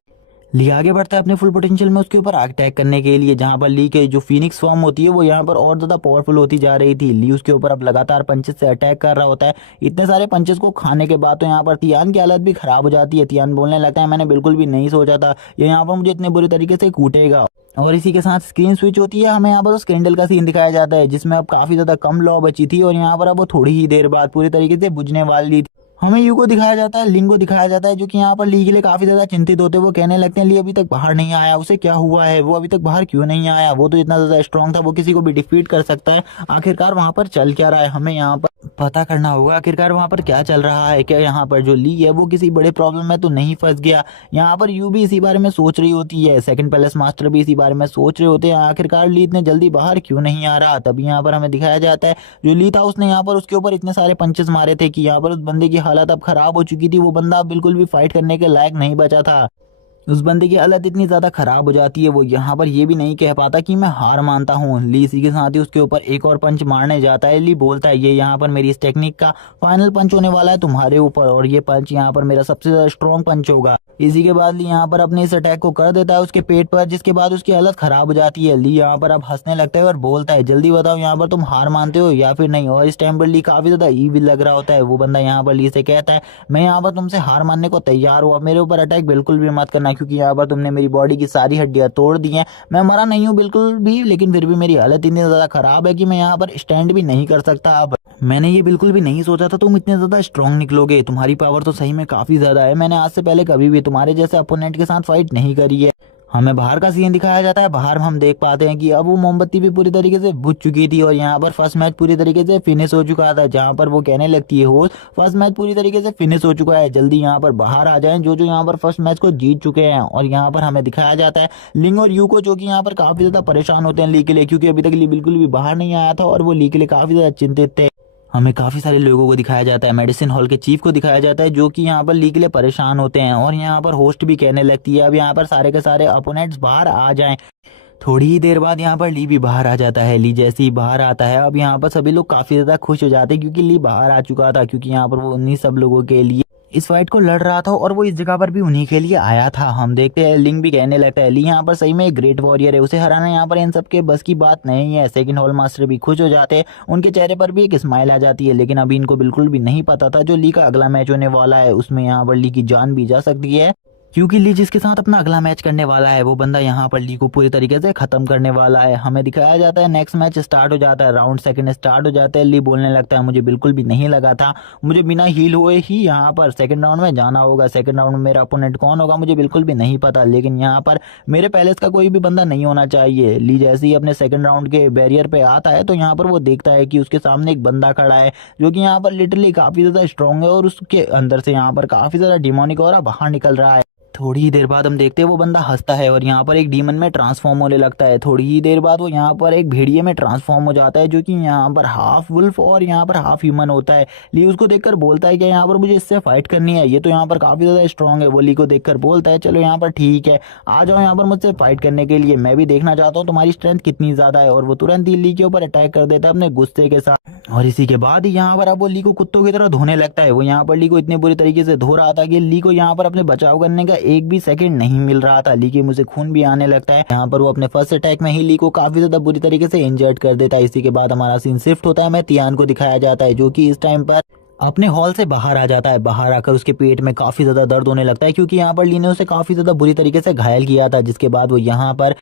ली आगे बढ़ता है अपने फुल पोटेंशियल में उसके ऊपर अटैक करने के लिए, जहां पर ली के जो फिनिक्स फॉर्म होती है वो यहाँ पर और ज्यादा पावरफुल होती जा रही थी। ली उसके ऊपर अब लगातार पंचेस से अटैक कर रहा होता है। इतने सारे पंचेस को खाने के बाद तो यहाँ पर तियान की हालत भी खराब हो जाती है। तियान बोलने लगता है मैंने बिल्कुल भी नहीं सोचा था ये यहाँ पर मुझे इतने बुरी तरीके से कूटेगा। और इसी के साथ स्क्रीन स्विच होती है, हमें यहाँ पर उस कैंडल का सीन दिखाया जाता है जिसमें अब काफी ज्यादा कम लौ बची थी और यहाँ पर अब वो थोड़ी ही देर बाद पूरी तरीके से बुझने वाली थी। हमें यू को दिखाया जाता है, लिंग को दिखाया जाता है, जो कि यहाँ पर ली के लिए काफी ज्यादा चिंतित होते हैं। वो कहने लगते हैं ली अभी तक बाहर नहीं आया, उसे क्या हुआ है, वो अभी तक बाहर क्यों नहीं आया, वो तो इतना ज्यादा स्ट्रांग था, वो किसी को भी डिफीट कर सकता है। आखिरकार वहां पर चल क्या रहा है, हमें यहाँ पर पता करना होगा आखिरकार वहां पर क्या चल रहा है। क्या यहाँ पर जो ली है वो किसी बड़े प्रॉब्लम में तो नहीं फंस गया। यहाँ पर यू भी इसी बारे में सोच रही होती है, सेकंड पैलेस मास्टर भी इसी बारे में सोच रहे होते हैं आखिरकार ली इतने जल्दी बाहर क्यों नहीं आ रहा। तभी यहाँ पर हमें दिखाया जाता है जो ली था उसने यहाँ पर उसके ऊपर इतने सारे पंचेस मारे थे कि यहाँ पर उस बंदे की हालत अब खराब हो चुकी थी। वो बंदा बिल्कुल भी फाइट करने के लायक नहीं बचा था। उस बंदे की हालत इतनी ज़्यादा ख़राब हो जाती है, वो यहाँ पर ये भी नहीं कह पाता कि मैं हार मानता हूँ। ली इसी के साथ ही उसके ऊपर एक और पंच मारने जाता है। ली बोलता है ये यहाँ पर मेरी इस टेक्निक का फाइनल पंच होने वाला है तुम्हारे ऊपर, और ये पंच यहाँ पर मेरा सबसे ज़्यादा स्ट्रॉन्ग पंच होगा। इसी के बाद ली यहाँ पर अपने इस अटैक को कर देता है उसके पेट पर, जिसके बाद उसकी हालत ख़राब हो जाती है। ली यहाँ पर अब हंसने लगता है और बोलता है जल्दी बताओ यहाँ पर तुम हार मानते हो या फिर नहीं। और इस टाइम पर ली काफ़ी ज़्यादा ईविल लग रहा होता है। वो बंदा यहाँ पर ली से कहता है मैं यहाँ पर तुमसे हार मानने को तैयार हूँ, अब मेरे ऊपर अटैक बिल्कुल भी मत करना, क्योंकि यहाँ पर तुमने मेरी बॉडी की सारी हड्डियाँ तोड़ दी हैं। मैं मरा नहीं हूँ बिल्कुल भी, लेकिन फिर भी मेरी हालत इतनी ज़्यादा ख़राब है कि मैं यहाँ पर स्टैंड भी नहीं कर सकता। अब मैंने ये बिल्कुल भी नहीं सोचा था तुम इतने ज़्यादा स्ट्रांग निकलोगे, तुम्हारी पावर तो सही में काफ़ी ज़्यादा है। मैंने आज से पहले कभी भी तुम्हारे जैसे अपोनेंट के साथ फाइट नहीं करी है। हमें बाहर का सीन दिखाया जाता है। बाहर हम देख पाते हैं कि अब वो मोमबत्ती भी पूरी तरीके से बुझ चुकी थी और यहाँ पर फर्स्ट मैच पूरी तरीके से फिनिश हो चुका था, जहाँ पर वो कहने लगती है होस्ट फर्स्ट मैच पूरी तरीके से फिनिश हो चुका है, जल्दी यहाँ पर बाहर आ जाएं जो जो यहाँ पर फर्स्ट मैच को जीत चुके हैं। और यहाँ पर हमें दिखाया जाता है लिंग और यू को, जो कि यहाँ पर काफी ज्यादा परेशान होते हैं ली के लिए, क्योंकि अभी तक ली बिल्कुल भी बाहर नहीं आया था और वो ली के लिए काफी ज्यादा चिंतित थे। हमें काफ़ी सारे लोगों को दिखाया जाता है, मेडिसिन हॉल के चीफ को दिखाया जाता है, जो कि यहाँ पर ली के लिए परेशान होते हैं। और यहाँ पर होस्ट भी कहने लगती है अब यहाँ पर सारे के सारे अपोनेंट्स बाहर आ जाएं। थोड़ी ही देर बाद यहाँ पर ली भी बाहर आ जाता है। ली जैसे ही बाहर आता है अब यहाँ पर सभी लोग काफ़ी ज़्यादा खुश हो जाते हैं, क्योंकि ली बाहर आ चुका था, क्योंकि यहाँ पर वो उन्हीं सब लोगों के लिए इस फाइट को लड़ रहा था और वो इस जगह पर भी उन्हीं के लिए आया था। हम देखते हैं लिंग भी कहने लगता है ली यहाँ पर सही में एक ग्रेट वॉरियर है, उसे हराना यहाँ पर इन सब के बस की बात नहीं है। सेकंड हॉल मास्टर भी खुश हो जाते हैं, उनके चेहरे पर भी एक स्माइल आ जाती है। लेकिन अभी इनको बिल्कुल भी नहीं पता था जो ली का अगला मैच होने वाला है उसमें यहाँ पर ली की जान भी जा सकती है, क्योंकि ली जिसके साथ अपना अगला मैच करने वाला है वो बंदा यहाँ पर ली को पूरी तरीके से खत्म करने वाला है। हमें दिखाया जाता है नेक्स्ट मैच स्टार्ट हो जाता है, राउंड सेकंड स्टार्ट हो जाता है। ली बोलने लगता है मुझे बिल्कुल भी नहीं लगा था मुझे बिना हील हुए ही यहाँ पर सेकंड राउंड में जाना होगा। सेकंड राउंड में मेरा अपोनेंट कौन होगा मुझे बिल्कुल भी नहीं पता, लेकिन यहाँ पर मेरे पैलेस का कोई भी बंदा नहीं होना चाहिए। ली जैसे ही अपने सेकंड राउंड के बैरियर पे आता है तो यहाँ पर वो देखता है कि उसके सामने एक बंदा खड़ा है, जो कि यहाँ पर लिटरली काफी ज्यादा स्ट्रॉन्ग है और उसके अंदर से यहाँ पर काफी ज्यादा डिमोनिक ऑरा बाहर निकल रहा है। थोड़ी ही देर बाद हम देखते हैं वो बंदा हंसता है और यहाँ पर एक डीमन में ट्रांसफॉर्म होने लगता है। थोड़ी ही देर बाद वो यहाँ पर एक भेड़िए में ट्रांसफॉर्म हो जाता है, जो कि यहाँ पर हाफ वुल्फ और यहाँ पर हाफ ह्यूमन होता है। ली उसको देखकर बोलता है कि यहाँ पर मुझे इससे फाइट करनी है, ये तो यहाँ पर काफी ज्यादा स्ट्रांग है। वो ली को देखकर बोलता है चलो यहाँ पर ठीक है, आ जाओ यहाँ पर मुझसे फाइट करने के लिए, मैं भी देखना चाहता हूँ तुम्हारी स्ट्रेंथ कितनी ज्यादा है। और वो तुरंत ही ली के ऊपर अटैक कर देता है अपने गुस्से के साथ। और इसी के बाद यहाँ पर अब वो ली को कुत्तों की तरह धोने लगता है। वो यहाँ पर ली को इतने बुरी तरीके से धो रहा था कि ली को यहाँ पर अपने बचाव करने का एक भी सेकंड नहीं मिल रहा था। ली के मुंह से खून भी आने लगता है। यहाँ पर वो अपने फर्स्ट अटैक में ही ली को काफी ज्यादा बुरी तरीके से इंजर्ड कर देता है। इसी के बाद हमारा सीन शिफ्ट होता है, मैं तियान को दिखाया जाता है, जो कि इस टाइम पर अपने हॉल से बाहर आ जाता है। बाहर आकर उसके पेट में काफी ज्यादा दर्द होने लगता है, क्योंकि यहाँ पर ली ने उसे काफी ज्यादा बुरी तरीके से घायल किया था। जिसके बाद वो यहाँ पर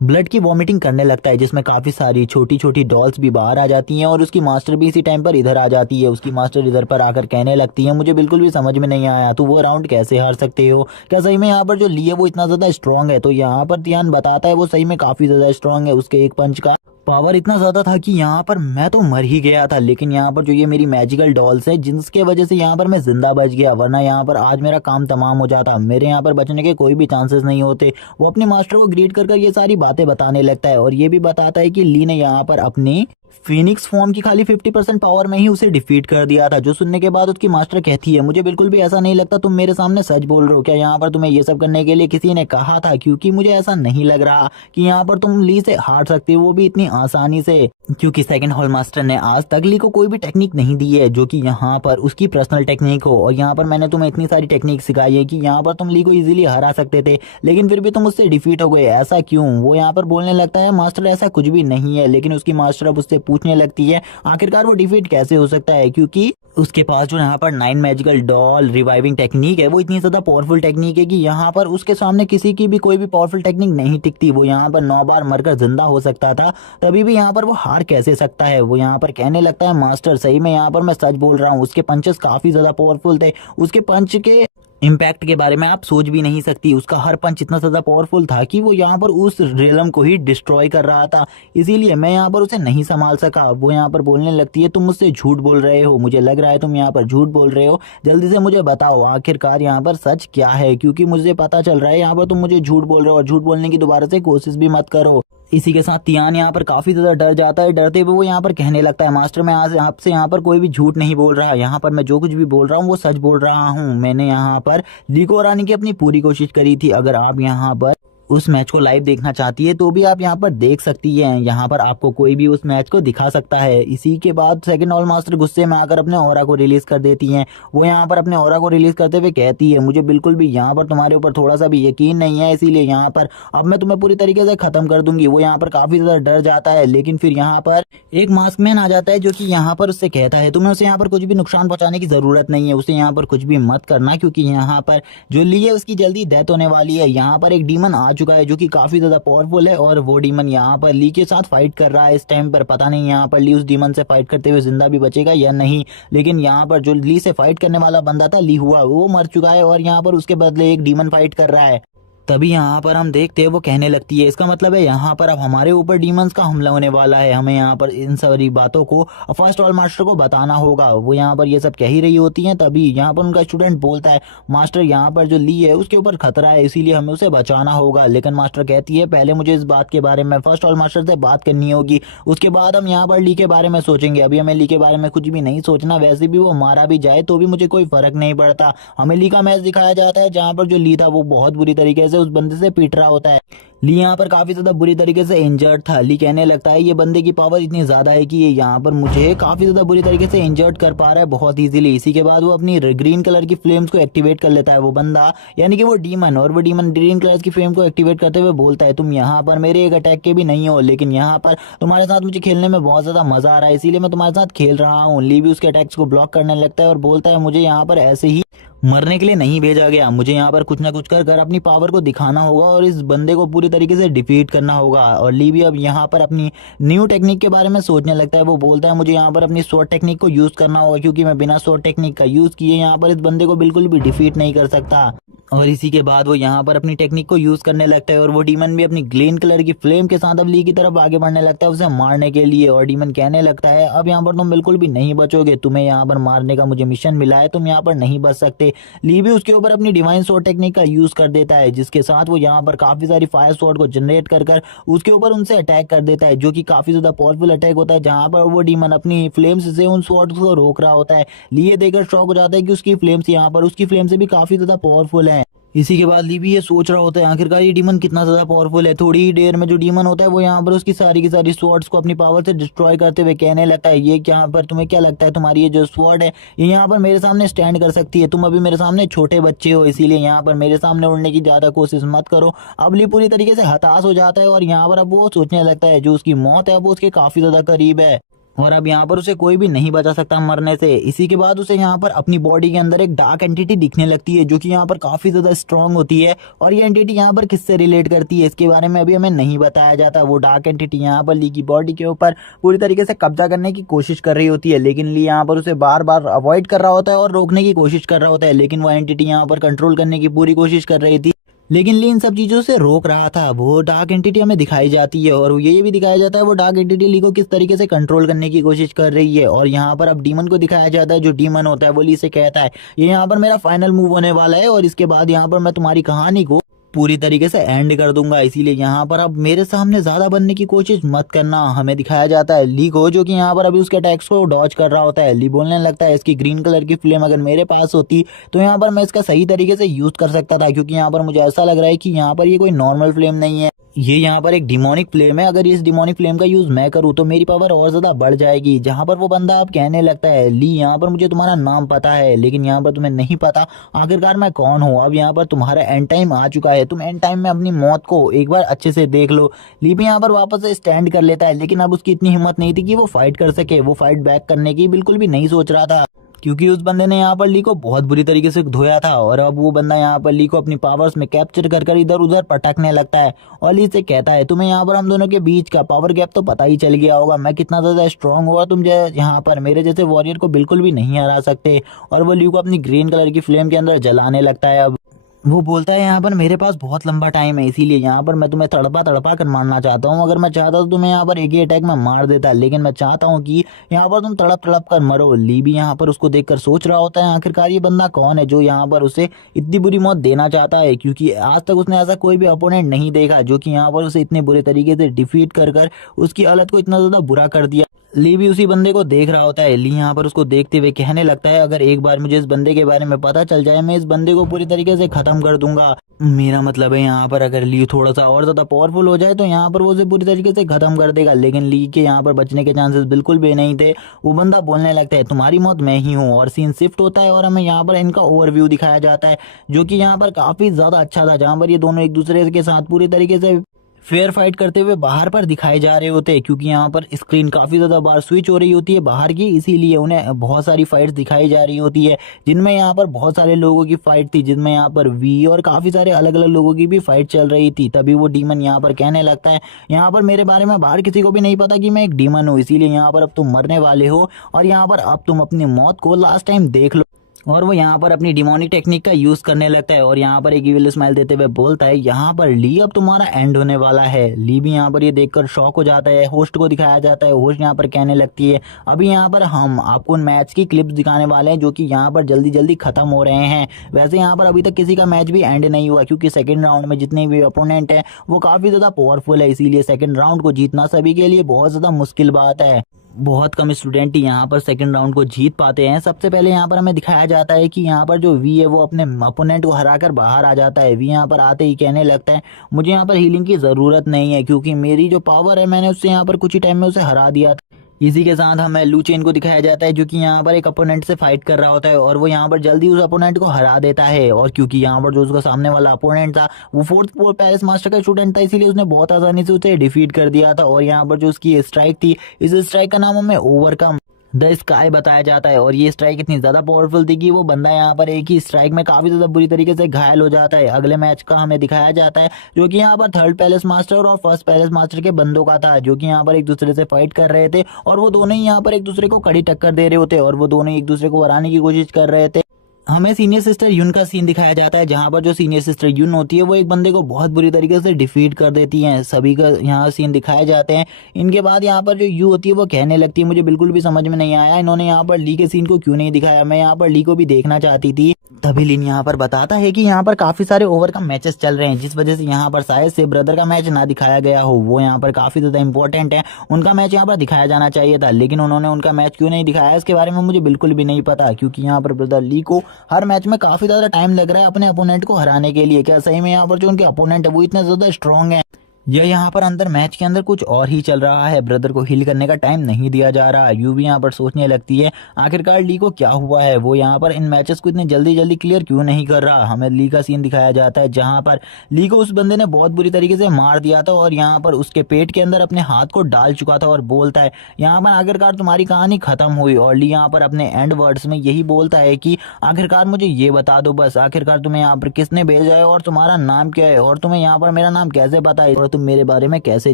ब्लड की वॉमिटिंग करने लगता है, जिसमें काफी सारी छोटी छोटी डॉल्स भी बाहर आ जाती हैं और उसकी मास्टर भी इसी टाइम पर इधर आ जाती है। उसकी मास्टर इधर पर आकर कहने लगती है मुझे बिल्कुल भी समझ में नहीं आया, तो वो राउंड कैसे हार सकते हो, क्या सही में यहाँ पर जो ली है वो इतना ज्यादा स्ट्रांग है। तो यहाँ पर ध्यान बताता है वो सही में काफी ज्यादा स्ट्रांग है, उसके एक पंच का पावर इतना ज्यादा था कि यहाँ पर मैं तो मर ही गया था, लेकिन यहाँ पर जो ये मेरी मैजिकल डॉल्स है जिसके वजह से यहाँ पर मैं जिंदा बच गया, वरना यहाँ पर आज मेरा काम तमाम हो जाता, मेरे यहाँ पर बचने के कोई भी चांसेस नहीं होते। वो अपने मास्टर को ग्रीट कर ये सारी बातें बताने लगता है और ये भी बताता है कि ली ने यहाँ पर अपनी फिनिक्स फॉर्म की खाली 50% पावर में ही उसे डिफीट कर दिया था। जो सुनने के बाद उसकी मास्टर कहती है मुझे बिल्कुल भी ऐसा नहीं लगता तुम मेरे सामने सच बोल रहे हो, क्या यहाँ पर तुम्हें ये सब करने के लिए किसी ने कहा था, क्योंकि मुझे ऐसा नहीं लग रहा कि यहाँ पर तुम ली से हार सकते हो, वो भी इतनी आसानी से, क्योंकि सेकंड हॉल मास्टर ने आज तक ली को कोई भी टेक्निक नहीं दी है जो कि यहाँ पर उसकी पर्सनल टेक्निक हो। और यहाँ पर मैंने तुम्हें इतनी सारी टेक्निक सिखाई है कि यहाँ पर तुम ली को इजीली हरा सकते थे, लेकिन फिर भी तुम उससे डिफीट हो गए, ऐसा क्यों। वो यहाँ पर बोलने लगता है मास्टर ऐसा कुछ भी नहीं है, लेकिन उसकी मास्टर अब उससे पूछने लगती है आखिरकार वो डिफीट कैसे हो सकता है, क्योंकि उसके पास जो यहाँ पर 9 मैजिकल डॉल रिवाइविंग टेक्निक है वो इतनी ज्यादा पावरफुल टेक्निक है कि यहाँ पर उसके सामने किसी की भी कोई भी पावरफुल टेक्निक नहीं टिकती। वो यहाँ पर 9 बार मरकर जिंदा हो सकता था, तभी भी यहाँ पर वो हार कैसे सकता है। वो यहाँ पर कहने लगता है मास्टर सही में यहाँ पर मैं सच बोल रहा हूँ, उसके पंचेस काफी ज्यादा पावरफुल थे, उसके पंच के इम्पैक्ट के बारे में आप सोच भी नहीं सकती, उसका हर पंच इतना ज्यादा पावरफुल था कि वो यहाँ पर उस रेलम को ही डिस्ट्रॉय कर रहा था, इसीलिए मैं यहाँ पर उसे नहीं संभाल सका। वो यहाँ पर बोलने लगती है तुम मुझसे झूठ बोल रहे हो, मुझे लग रहा है तुम यहाँ पर झूठ बोल रहे हो, जल्दी से मुझे बताओ आखिरकार यहाँ पर सच क्या है, क्योंकि मुझे पता चल रहा है यहाँ पर तुम मुझे झूठ बोल रहे हो और झूठ बोलने की दोबारा से कोशिश भी मत करो। इसी के साथ तियान यहाँ पर काफी ज्यादा डर जाता है। डरते हुए वो यहाँ पर कहने लगता है, मास्टर मैं आज आपसे यहाँ पर कोई भी झूठ नहीं बोल रहा, यहाँ पर मैं जो कुछ भी बोल रहा हूँ वो सच बोल रहा हूँ। मैंने यहाँ पर ली को हराने की अपनी पूरी कोशिश करी थी। अगर आप यहाँ पर उस मैच को लाइव देखना चाहती है तो भी आप यहाँ पर देख सकती हैं। यहाँ पर आपको कोई भी उस मैच को दिखा सकता है। इसी के बाद सेकंड ऑल मास्टर गुस्से में आकर अपने ऑरा को रिलीज कर देती हैं। वो यहाँ पर अपने ऑरा को रिलीज करते हुए कहती है, मुझे बिल्कुल भी यहाँ पर तुम्हारे ऊपर थोड़ा सा भी यकीन नहीं है, इसीलिए यहाँ पर अब मैं तुम्हें पूरी तरीके से खत्म कर दूंगी। वो यहाँ पर काफी ज्यादा डर जाता है, लेकिन फिर यहाँ पर एक मास्कमैन आ जाता है जो कि यहाँ पर उससे कहता है, तुम्हें उसे यहाँ पर कुछ भी नुकसान पहुंचाने की जरूरत नहीं है, उसे यहाँ पर कुछ भी मत करना, क्योंकि यहाँ पर जो ली है उसकी जल्दी डेथ होने वाली है। यहाँ पर एक डीमन आ चुका है जो कि काफी ज्यादा पावरफुल है और वो डीमन यहाँ पर ली के साथ फाइट कर रहा है इस टाइम पर। पता नहीं यहाँ पर ली उस डीमन से फाइट करते हुए जिंदा भी बचेगा या नहीं, लेकिन यहाँ पर जो ली से फाइट करने वाला बंदा था ली हुआ, वो मर चुका है और यहाँ पर उसके बदले एक डीमन फाइट कर रहा है। तभी यहाँ पर हम देखते हैं वो कहने लगती है, इसका मतलब है यहाँ पर अब हमारे ऊपर डीमंस का हमला होने वाला है, हमें यहाँ पर इन सारी बातों को फर्स्ट ऑल मास्टर को बताना होगा। वो यहाँ पर ये सब कह ही रही होती हैं, तभी यहाँ पर उनका स्टूडेंट बोलता है, मास्टर यहाँ पर जो ली है उसके ऊपर खतरा है, इसीलिए हमें उसे बचाना होगा। लेकिन मास्टर कहती है, पहले मुझे इस बात के बारे में फर्स्ट ऑल मास्टर से बात करनी होगी, उसके बाद हम यहाँ पर ली के बारे में सोचेंगे। अभी हमें ली के बारे में कुछ भी नहीं सोचना, वैसे भी वो मारा भी जाए तो भी मुझे कोई फर्क नहीं पड़ता। हमें ली का मैच दिखाया जाता है जहाँ पर जो ली था वो बहुत बुरी तरीके से उस बंदे से पीट रहा होता है। ली यहाँ पर काफी ज्यादा बुरी तरीके से इंजर्ड था। ली कहने लगता है, ये बंदे की पावर इतनी ज्यादा है कि ये यहाँ पर मुझे काफी ज्यादा बुरी तरीके से इंजर्ड कर पा रहा है बहुत इजीली। इसी के बाद वो अपनी ग्रीन कलर की फ्लेम्स को एक्टिवेट कर लेता है वो बंदा, यानी कि वो डीमन, और वो डीमन ग्रीन कलर की फ्लेम को एक्टिवेट करते हुए बोलता है, तुम यहाँ पर मेरे एक अटैक के भी नहीं हो, लेकिन यहाँ पर तुम्हारे साथ मुझे खेलने में बहुत ज्यादा मजा आ रहा है, इसीलिए मैं तुम्हारे साथ खेल रहा हूँ। ली भी उसके अटैक्स को ब्लॉक करने लगता है और बोलता है, मुझे यहाँ पर ऐसे ही मरने के लिए नहीं भेजा गया, मुझे यहाँ पर कुछ ना कुछ कर कर अपनी पावर को दिखाना होगा और इस बंदे को पूरी तरीके से डिफीट करना होगा। और ली भी अब यहाँ पर अपनी न्यू टेक्निक के बारे में सोचने लगता है। वो बोलता है, मुझे यहाँ पर अपनी स्वॉर्ड टेक्निक को यूज करना होगा, क्योंकि मैं बिना स्वॉर्ड टेक्निक का यूज किए यहाँ पर इस बंदे को बिल्कुल भी डिफीट नहीं कर सकता। और इसी के बाद वो यहाँ पर अपनी टेक्निक को यूज करने लगता है और वो डीमन भी अपनी ग्रीन कलर की फ्लेम के साथ अब ली की तरफ आगे बढ़ने लगता है उसे मारने के लिए। और डीमन कहने लगता है, अब यहाँ पर तुम बिल्कुल भी नहीं बचोगे, तुम्हें यहाँ पर मारने का मुझे मिशन मिला है, तुम यहाँ पर नहीं बच सकते। ली भी उसके ऊपर अपनी डिवाइन स्वॉर्ड टेक्निक का यूज कर देता है, जिसके साथ वो यहाँ पर काफी सारी फायर स्वॉर्ड को जनरेट कर कर उसके ऊपर उनसे अटैक कर देता है, जो कि काफी ज्यादा पावरफुल अटैक होता है, जहां पर वो डीमन अपनी फ्लेम्स से उन स्वॉर्ड्स को रोक रहा होता है। ली ये देखकर शॉक हो जाता है कि उसकी फ्लेम्स यहाँ पर उसकी फ्लेम से भी काफी ज्यादा पावरफुल है। इसी के बाद ली भी ये सोच रहा होता है, आखिरकार ये डीमन कितना ज्यादा पावरफुल है। थोड़ी ही देर में जो डीमन होता है वो यहाँ पर उसकी सारी की सारी स्वॉर्ड्स को अपनी पावर से डिस्ट्रॉय करते हुए कहने लगता है, ये यहाँ पर तुम्हें क्या लगता है, तुम्हारी ये जो स्वॉर्ड है ये यहाँ पर मेरे सामने स्टैंड कर सकती है, तुम अभी मेरे सामने छोटे बच्चे हो, इसीलिए यहाँ पर मेरे सामने उड़ने की ज्यादा कोशिश मत करो। अब ली पूरी तरीके से हताश हो जाता है और यहाँ पर अब वो सोचने लगता है, जो उसकी मौत है वो उसके काफी ज्यादा करीब है और अब यहाँ पर उसे कोई भी नहीं बचा सकता मरने से। इसी के बाद उसे यहाँ पर अपनी बॉडी के अंदर एक डार्क एंटिटी दिखने लगती है, जो कि यहाँ पर काफी ज्यादा स्ट्रांग होती है। और ये एंटिटी यहाँ पर किससे रिलेट करती है इसके बारे में अभी हमें नहीं बताया जाता। वो डार्क एंटिटी यहाँ पर ली की बॉडी के ऊपर पूरी तरीके से कब्जा करने की कोशिश कर रही होती है, लेकिन ली यहाँ पर उसे बार बार अवॉइड कर रहा होता है और रोकने की कोशिश कर रहा होता है, लेकिन वो एंटिटी यहाँ पर कंट्रोल करने की पूरी कोशिश कर रही थी, लेकिन ली इन सब चीजों से रोक रहा था। वो डार्क एंटिटी हमें दिखाई जाती है और ये भी दिखाया जाता है वो डार्क एंटिटी ली को किस तरीके से कंट्रोल करने की कोशिश कर रही है। और यहाँ पर अब डीमन को दिखाया जाता है, जो डीमन होता है वो ली से कहता है, ये यहाँ पर मेरा फाइनल मूव होने वाला है और इसके बाद यहाँ पर मैं तुम्हारी कहानी को पूरी तरीके से एंड कर दूंगा, इसीलिए यहाँ पर अब मेरे सामने ज्यादा बनने की कोशिश मत करना। हमें दिखाया जाता है ली को, जो कि यहाँ पर अभी उसके अटैक्स को डॉज कर रहा होता है। ली बोलने लगता है, इसकी ग्रीन कलर की फ्लेम अगर मेरे पास होती तो यहाँ पर मैं इसका सही तरीके से यूज कर सकता था, क्योंकि यहाँ पर मुझे ऐसा लग रहा है कि यहाँ पर ये कोई नॉर्मल फ्लेम नहीं है, ये यहाँ पर एक डिमोनिक फ्लेम है। अगर इस डिमोनिक फ्लेम का यूज मैं करूँ तो मेरी पावर और ज्यादा बढ़ जाएगी। जहां पर वो बंदा अब कहने लगता है, ली यहाँ पर मुझे तुम्हारा नाम पता है, लेकिन यहाँ पर तुम्हें नहीं पता आखिरकार मैं कौन हूँ। अब यहाँ पर तुम्हारा एंड टाइम आ चुका है, तुम एंड टाइम में अपनी मौत को एक बार अच्छे से देख लो। ली भी यहाँ पर वापस से स्टैंड कर लेता है, लेकिन अब उसकी इतनी हिम्मत नहीं थी कि वो फाइट कर सके। वो फाइट बैक करने की बिल्कुल भी नहीं सोच रहा था, क्योंकि उस बंदे ने यहाँ पर ली को बहुत बुरी तरीके से धोया था। और अब वो बंदा यहाँ पर ली को अपनी पावर्स में कैप्चर कर कर इधर उधर पटकने लगता है और ली से कहता है, तुम्हें यहाँ पर हम दोनों के बीच का पावर गैप तो पता ही चल गया होगा, मैं कितना ज्यादा स्ट्रांग हुआ, तुम यहाँ पर मेरे जैसे वॉरियर को बिल्कुल भी नहीं हरा सकते। और वो ली को अपनी ग्रीन कलर की फ्लेम के अंदर जलाने लगता है। अब वो बोलता है यहाँ पर मेरे पास बहुत लंबा टाइम है, इसीलिए यहाँ पर मैं तुम्हें तड़पा तड़पा कर मारना चाहता हूँ। अगर मैं चाहता तो तुम्हें यहाँ पर एक ही अटैक में मार देता, लेकिन मैं चाहता हूँ कि यहाँ पर तुम तड़प तड़प कर मरो। ली भी यहाँ पर उसको देखकर सोच रहा होता है आखिरकार ये बंदा कौन है जो यहाँ पर उसे इतनी बुरी मौत देना चाहता है, क्योंकि आज तक उसने ऐसा कोई भी अपोनेंट नहीं देखा जो कि यहाँ पर उसे इतने बुरे तरीके से डिफीट कर कर उसकी हालत को इतना ज्यादा बुरा कर दिया। ली भी उसी बंदे को देख रहा होता है। ली यहाँ पर उसको देखते हुए कहने लगता है अगर एक बार मुझे इस बंदे के बारे में पता चल जाए मैं इस बंदे को पूरी तरीके से खत्म कर दूंगा। मेरा मतलब है यहाँ पर अगर ली थोड़ा सा और ज्यादा पावरफुल हो जाए तो यहाँ पर वो उसे पूरी तरीके से खत्म कर देगा, लेकिन ली के यहाँ पर बचने के चांसेस बिल्कुल भी नहीं थे। वो बंदा बोलने लगता है तुम्हारी मौत मैं ही हूँ, और सीन शिफ्ट होता है और हमें यहाँ पर इनका ओवरव्यू दिखाया जाता है जो कि यहाँ पर काफी ज्यादा अच्छा था, जहाँ पर ये दोनों एक दूसरे के साथ पूरी तरीके से फेयर फाइट करते हुए बाहर पर दिखाए जा रहे होते हैं, क्योंकि यहाँ पर स्क्रीन काफी ज्यादा बार स्विच हो रही होती है बाहर की, इसीलिए उन्हें बहुत सारी फाइट्स दिखाई जा रही होती है जिनमें यहाँ पर बहुत सारे लोगों की फाइट थी, जिनमें यहाँ पर वी और काफी सारे अलग अलग लोगों की भी फाइट चल रही थी। तभी वो डीमन यहाँ पर कहने लगता है यहाँ पर मेरे बारे में बाहर किसी को भी नहीं पता कि मैं एक डीमन हूँ, इसीलिए यहाँ पर अब तुम मरने वाले हो और यहाँ पर अब तुम अपनी मौत को लास्ट टाइम देख लो। और वो यहाँ पर अपनी डिमोनिक टेक्निक का यूज करने लगता है और यहाँ पर एक इविल स्माइल देते हुए बोलता है यहाँ पर ली अब तुम्हारा एंड होने वाला है। ली भी यहाँ पर ये देखकर शॉक हो जाता है। होस्ट को दिखाया जाता है, होस्ट यहाँ पर कहने लगती है अभी यहाँ पर हम आपको मैच की क्लिप्स दिखाने वाले हैं जो कि यहाँ पर जल्दी जल्दी खत्म हो रहे हैं। वैसे यहाँ पर अभी तक किसी का मैच भी एंड नहीं हुआ, क्योंकि सेकंड राउंड में जितने भी अपोनेंट है वो काफी ज्यादा पावरफुल है, इसीलिए सेकंड राउंड को जीतना सभी के लिए बहुत ज्यादा मुश्किल बात है। बहुत कम स्टूडेंट ही यहाँ पर सेकंड राउंड को जीत पाते हैं। सबसे पहले यहाँ पर हमें दिखाया जाता है कि यहाँ पर जो वी है वो अपने अपोनेंट को हराकर बाहर आ जाता है। वी यहाँ पर आते ही कहने लगता है मुझे यहाँ पर हीलिंग की ज़रूरत नहीं है, क्योंकि मेरी जो पावर है मैंने उससे यहाँ पर कुछ ही टाइम में उसे हरा दिया था। इसी के साथ हमें लू चेन को दिखाया जाता है जो कि यहाँ पर एक अपोनेंट से फाइट कर रहा होता है और वो यहाँ पर जल्दी उस अपोनेंट को हरा देता है। और क्योंकि यहाँ पर जो उसका सामने वाला अपोनेंट था वो फोर्थ पैरिस मास्टर का स्टूडेंट था, इसीलिए उसने बहुत आसानी से उसे डिफीट कर दिया था। और यहाँ पर जो उसकी स्ट्राइक थी, इस स्ट्राइक का नाम हमें ओवरकम द स्काई बताया जाता है। और ये स्ट्राइक इतनी ज्यादा पावरफुल थी कि वो बंदा यहाँ पर एक ही स्ट्राइक में काफी ज्यादा बुरी तरीके से घायल हो जाता है। अगले मैच का हमें दिखाया जाता है जो कि यहाँ पर थर्ड पैलेस मास्टर और फर्स्ट पैलेस मास्टर के बंदों का था, जो कि यहाँ पर एक दूसरे से फाइट कर रहे थे और वो दोनों ही यहाँ पर एक दूसरे को कड़ी टक्कर दे रहे होते और वो दोनों एक दूसरे को हराने की कोशिश कर रहे थे। हमें सीनियर सिस्टर यून का सीन दिखाया जाता है जहां पर जो सीनियर सिस्टर यून होती है वो एक बंदे को बहुत बुरी तरीके से डिफीट कर देती हैं। सभी का यहाँ सीन दिखाए जाते हैं। इनके बाद यहाँ पर जो यू होती है वो कहने लगती है मुझे बिल्कुल भी समझ में नहीं आया इन्होंने यहाँ पर ली के सीन को क्यों नहीं दिखाया, मैं यहाँ पर ली को भी देखना चाहती थी। तभी लिन यहाँ पर बताता है कि यहाँ पर काफी सारे ओवर का मैचेस चल रहे हैं, जिस वजह से यहाँ पर शायद से ब्रदर का मैच ना दिखाया गया हो। वो यहाँ पर काफी ज्यादा इंपॉर्टेंट है, उनका मैच यहाँ पर दिखाया जाना चाहिए था, लेकिन उन्होंने उनका मैच क्यों नहीं दिखाया इसके बारे में मुझे बिल्कुल भी नहीं पता, क्योंकि यहाँ पर ब्रदर ली को हर मैच में काफी ज्यादा टाइम लग रहा है अपने अपोनेंट को हराने के लिए। क्या सही में यहाँ पर जो उनके अपोनेंट है वो इतना ज्यादा स्ट्रॉन्ग है या यहाँ पर अंदर मैच के अंदर कुछ और ही चल रहा है, ब्रदर को हील करने का टाइम नहीं दिया जा रहा। यू भी यहाँ पर सोचने लगती है आखिरकार ली को क्या हुआ है, वो यहाँ पर इन मैचेस को इतनी जल्दी जल्दी क्लियर क्यों नहीं कर रहा। हमें ली का सीन दिखाया जाता है जहाँ पर ली को उस बंदे ने बहुत बुरी तरीके से मार दिया था और यहाँ पर उसके पेट के अंदर अपने हाथ को डाल चुका था और बोलता है यहाँ पर आखिरकार तुम्हारी कहानी खत्म हुई। और ली यहाँ पर अपने एंड वर्ड्स में यही बोलता है कि आखिरकार मुझे ये बता दो बस, आखिरकार तुम्हें यहाँ पर किसने भेजा है और तुम्हारा नाम क्या है और तुम्हें यहाँ पर मेरा नाम कैसे पता है और तुम मेरे बारे में कैसे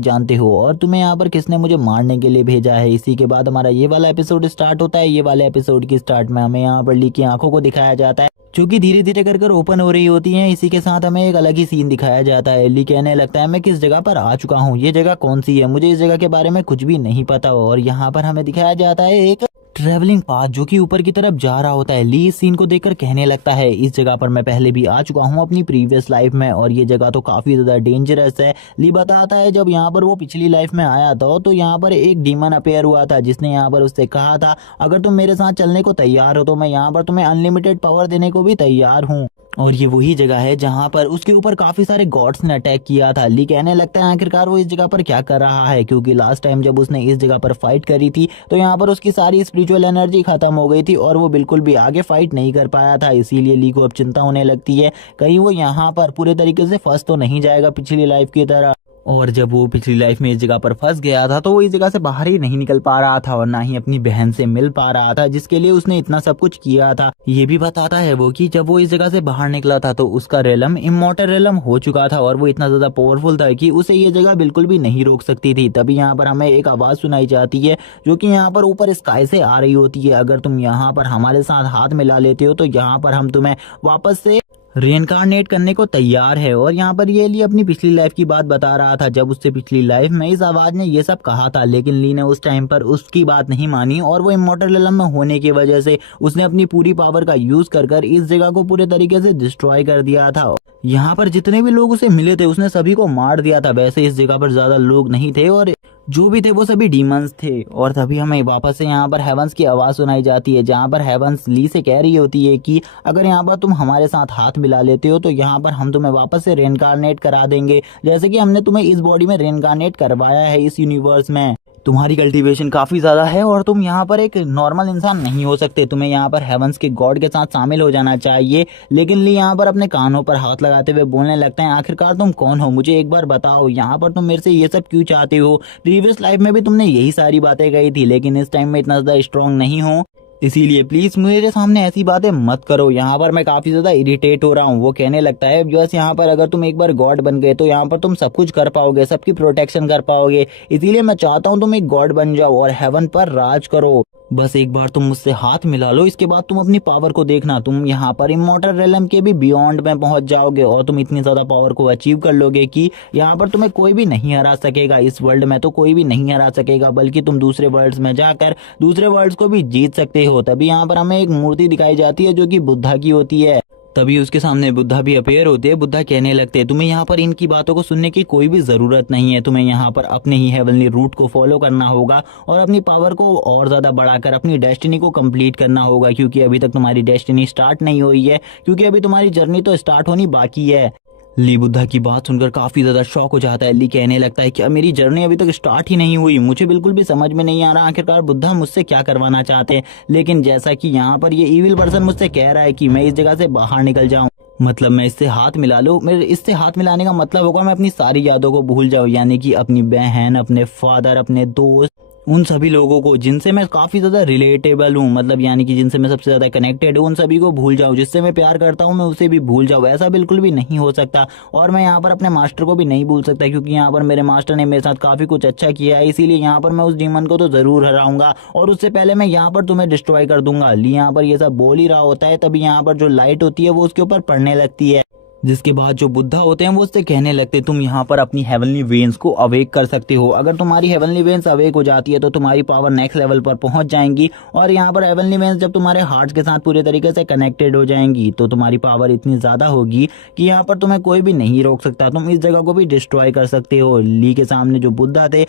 जानते हो और तुम्हें यहाँ पर किसने मुझे मारने के लिए भेजा है। इसी के बाद हमारा ये वाला एपिसोड स्टार्ट होता है। ये वाले एपिसोड की स्टार्ट में हमें यहाँ पर ली की आंखों को दिखाया जाता है जो कि धीरे धीरे कर ओपन हो रही होती हैं। इसी के साथ हमें एक अलग ही सीन दिखाया जाता है। ली कहने लगता है मैं किस जगह पर आ चुका हूँ, ये जगह कौन सी है, मुझे इस जगह के बारे में कुछ भी नहीं पता। और यहाँ पर हमें दिखाया जाता है एक ट्रेवलिंग पाथ जो कि ऊपर की तरफ जा रहा होता है। ली इस सीन को देखकर कहने लगता है इस जगह पर मैं पहले भी आ चुका हूँ अपनी प्रीवियस लाइफ में और ये जगह तो काफी ज्यादा डेंजरस है। ली बताता है जब यहाँ पर वो पिछली लाइफ में आया था तो यहाँ पर एक डीमन अपेयर हुआ था जिसने यहाँ पर उससे कहा था अगर तुम मेरे साथ चलने को तैयार हो तो मैं यहाँ पर तुम्हें अनलिमिटेड पावर देने को भी तैयार हूँ। और ये वही जगह है जहां पर उसके ऊपर काफी सारे गॉड्स ने अटैक किया था। ली कहने लगता है आखिरकार वो इस जगह पर क्या कर रहा है, क्योंकि लास्ट टाइम जब उसने इस जगह पर फाइट करी थी तो यहाँ पर उसकी सारी स्पिरिचुअल एनर्जी खत्म हो गई थी और वो बिल्कुल भी आगे फाइट नहीं कर पाया था। इसीलिए ली को अब चिंता होने लगती है कहीं वो यहाँ पर पूरे तरीके से फंस तो नहीं जाएगा पिछली लाइफ की तरह। और जब वो पिछली लाइफ में इस जगह पर फंस गया था तो वो इस जगह से बाहर ही नहीं निकल पा रहा था और ना ही अपनी बहन से मिल पा रहा था, जिसके लिए उसने इतना सब कुछ किया था। ये भी बताता है वो कि जब वो इस जगह से बाहर निकला था तो उसका रेलम इमॉर्टल रेलम हो चुका था और वो इतना ज्यादा पावरफुल था कि उसे ये जगह बिल्कुल भी नहीं रोक सकती थी। तभी यहाँ पर हमें एक आवाज सुनाई जाती है जो कि यहाँ पर ऊपर स्काई से आ रही होती है, अगर तुम यहाँ पर हमारे साथ हाथ मिला लेते हो तो यहाँ पर हम तुम्हें वापस से रेनकार्नेट करने को तैयार है। और यहाँ पर ये ली अपनी पिछली लाइफ की बात बता रहा था, जब उससे पिछली लाइफ में इस आवाज ने ये सब कहा था, लेकिन ली ने उस टाइम पर उसकी बात नहीं मानी और वो इमॉर्टल रियलम में होने की वजह से उसने अपनी पूरी पावर का यूज कर कर इस जगह को पूरे तरीके से डिस्ट्रॉय कर दिया था। यहाँ पर जितने भी लोग उसे मिले थे उसने सभी को मार दिया था। वैसे इस जगह पर ज्यादा लोग नहीं थे और जो भी थे वो सभी डीमंस थे। और तभी हमें वापस से यहाँ पर हेवंस की आवाज सुनाई जाती है, जहाँ पर हेवंस ली से कह रही होती है कि अगर यहाँ पर तुम हमारे साथ हाथ मिला लेते हो तो यहाँ पर हम तुम्हें वापस से रेनकार्नेट करा देंगे, जैसे कि हमने तुम्हें इस बॉडी में रेनकार्नेट करवाया है इस यूनिवर्स में। तुम्हारी कल्टीवेशन काफी ज्यादा है और तुम यहाँ पर एक नॉर्मल इंसान नहीं हो सकते, तुम्हें यहाँ पर हेवंस के गॉड के साथ शामिल हो जाना चाहिए। लेकिन ली यहाँ पर अपने कानों पर हाथ लगाते हुए बोलने लगते हैं, आखिरकार तुम कौन हो, मुझे एक बार बताओ, यहाँ पर तुम मेरे से ये सब क्यों चाहते हो? प्रीवियस लाइफ में भी तुमने यही सारी बातें कही थी, लेकिन इस टाइम में इतना ज्यादा स्ट्रांग नहीं हो, इसीलिए प्लीज मेरे सामने ऐसी बातें मत करो। यहाँ पर मैं काफी ज्यादा इरिटेट हो रहा हूँ। वो कहने लगता है बस यहाँ पर अगर तुम एक बार गॉड बन गए तो यहाँ पर तुम सब कुछ कर पाओगे, सबकी प्रोटेक्शन कर पाओगे, इसीलिए मैं चाहता हूँ तुम एक गॉड बन जाओ और हेवन पर राज करो। बस एक बार तुम मुझसे हाथ मिला लो, इसके बाद तुम अपनी पावर को देखना, तुम यहाँ पर इमॉर्टल रेलम के भी बियॉन्ड में पहुंच जाओगे और तुम इतनी ज्यादा पावर को अचीव कर लोगे कि यहाँ पर तुम्हें कोई भी नहीं हरा सकेगा। इस वर्ल्ड में तो कोई भी नहीं हरा सकेगा, बल्कि तुम दूसरे वर्ल्ड्स में जाकर दूसरे वर्ल्ड्स को भी जीत सकते हो। तभी यहाँ पर हमें एक मूर्ति दिखाई जाती है जो कि बुद्धा की होती है। तभी उसके सामने बुद्धा भी अपेयर होते हैं। बुद्धा कहने लगते हैं तुम्हें यहाँ पर इनकी बातों को सुनने की कोई भी जरूरत नहीं है, तुम्हें यहाँ पर अपने ही हेवनली रूट को फॉलो करना होगा और अपनी पावर को और ज्यादा बढ़ाकर अपनी डेस्टिनी को कंप्लीट करना होगा, क्योंकि अभी तक तुम्हारी डेस्टिनी स्टार्ट नहीं हुई है, क्योंकि अभी तुम्हारी जर्नी तो स्टार्ट होनी बाकी है। ली बुद्धा की बात सुनकर काफी ज्यादा शॉक हो जाता है। ली कहने लगता है कि मेरी जर्नी अभी तक स्टार्ट ही नहीं हुई, मुझे बिल्कुल भी समझ में नहीं आ रहा आखिरकार बुद्धा मुझसे क्या करवाना चाहते हैं। लेकिन जैसा कि यहाँ पर ये इविल पर्सन मुझसे कह रहा है कि मैं इस जगह से बाहर निकल जाऊं, मतलब मैं इससे हाथ मिला लूं, मेरे इससे हाथ मिलाने का मतलब होगा मैं अपनी सारी यादों को भूल जाऊं, यानी कि अपनी बहन, अपने फादर, अपने दोस्त, उन सभी लोगों को जिनसे मैं काफी ज्यादा रिलेटेबल हूँ, मतलब यानी कि जिनसे मैं सबसे ज्यादा कनेक्टेड हूँ, उन सभी को भूल जाऊँ, जिससे मैं प्यार करता हूँ मैं उसे भी भूल जाऊँ। ऐसा बिल्कुल भी नहीं हो सकता। और मैं यहाँ पर अपने मास्टर को भी नहीं भूल सकता, क्योंकि यहाँ पर मेरे मास्टर ने मेरे साथ काफी कुछ अच्छा किया है, इसीलिए यहाँ पर मैं उस डीमन को तो जरूर हराऊंगा और उससे पहले मैं यहाँ पर तुम्हें डिस्ट्रॉय कर दूंगा। ली यहाँ पर ये सब बोल ही रहा होता है, तभी यहाँ पर जो लाइट होती है वो उसके ऊपर पड़ने लगती है, जिसके बाद जो बुद्धा होते हैं वो उससे कहने लगते तुम यहाँ पर अपनी हेवनली वेन्स को अवेक कर सकते हो। अगर तुम्हारी हेवनली वेन्स अवेक हो जाती है तो तुम्हारी पावर नेक्स्ट लेवल पर पहुंच जाएंगी। और यहाँ पर हेवनली वेन्स जब तुम्हारे हार्ट के साथ पूरे तरीके से कनेक्टेड हो जाएंगी तो तुम्हारी पावर इतनी ज्यादा होगी कि यहाँ पर तुम्हें कोई भी नहीं रोक सकता, तुम इस जगह को भी डिस्ट्रॉय कर सकते हो। ली के सामने जो बुद्धा थे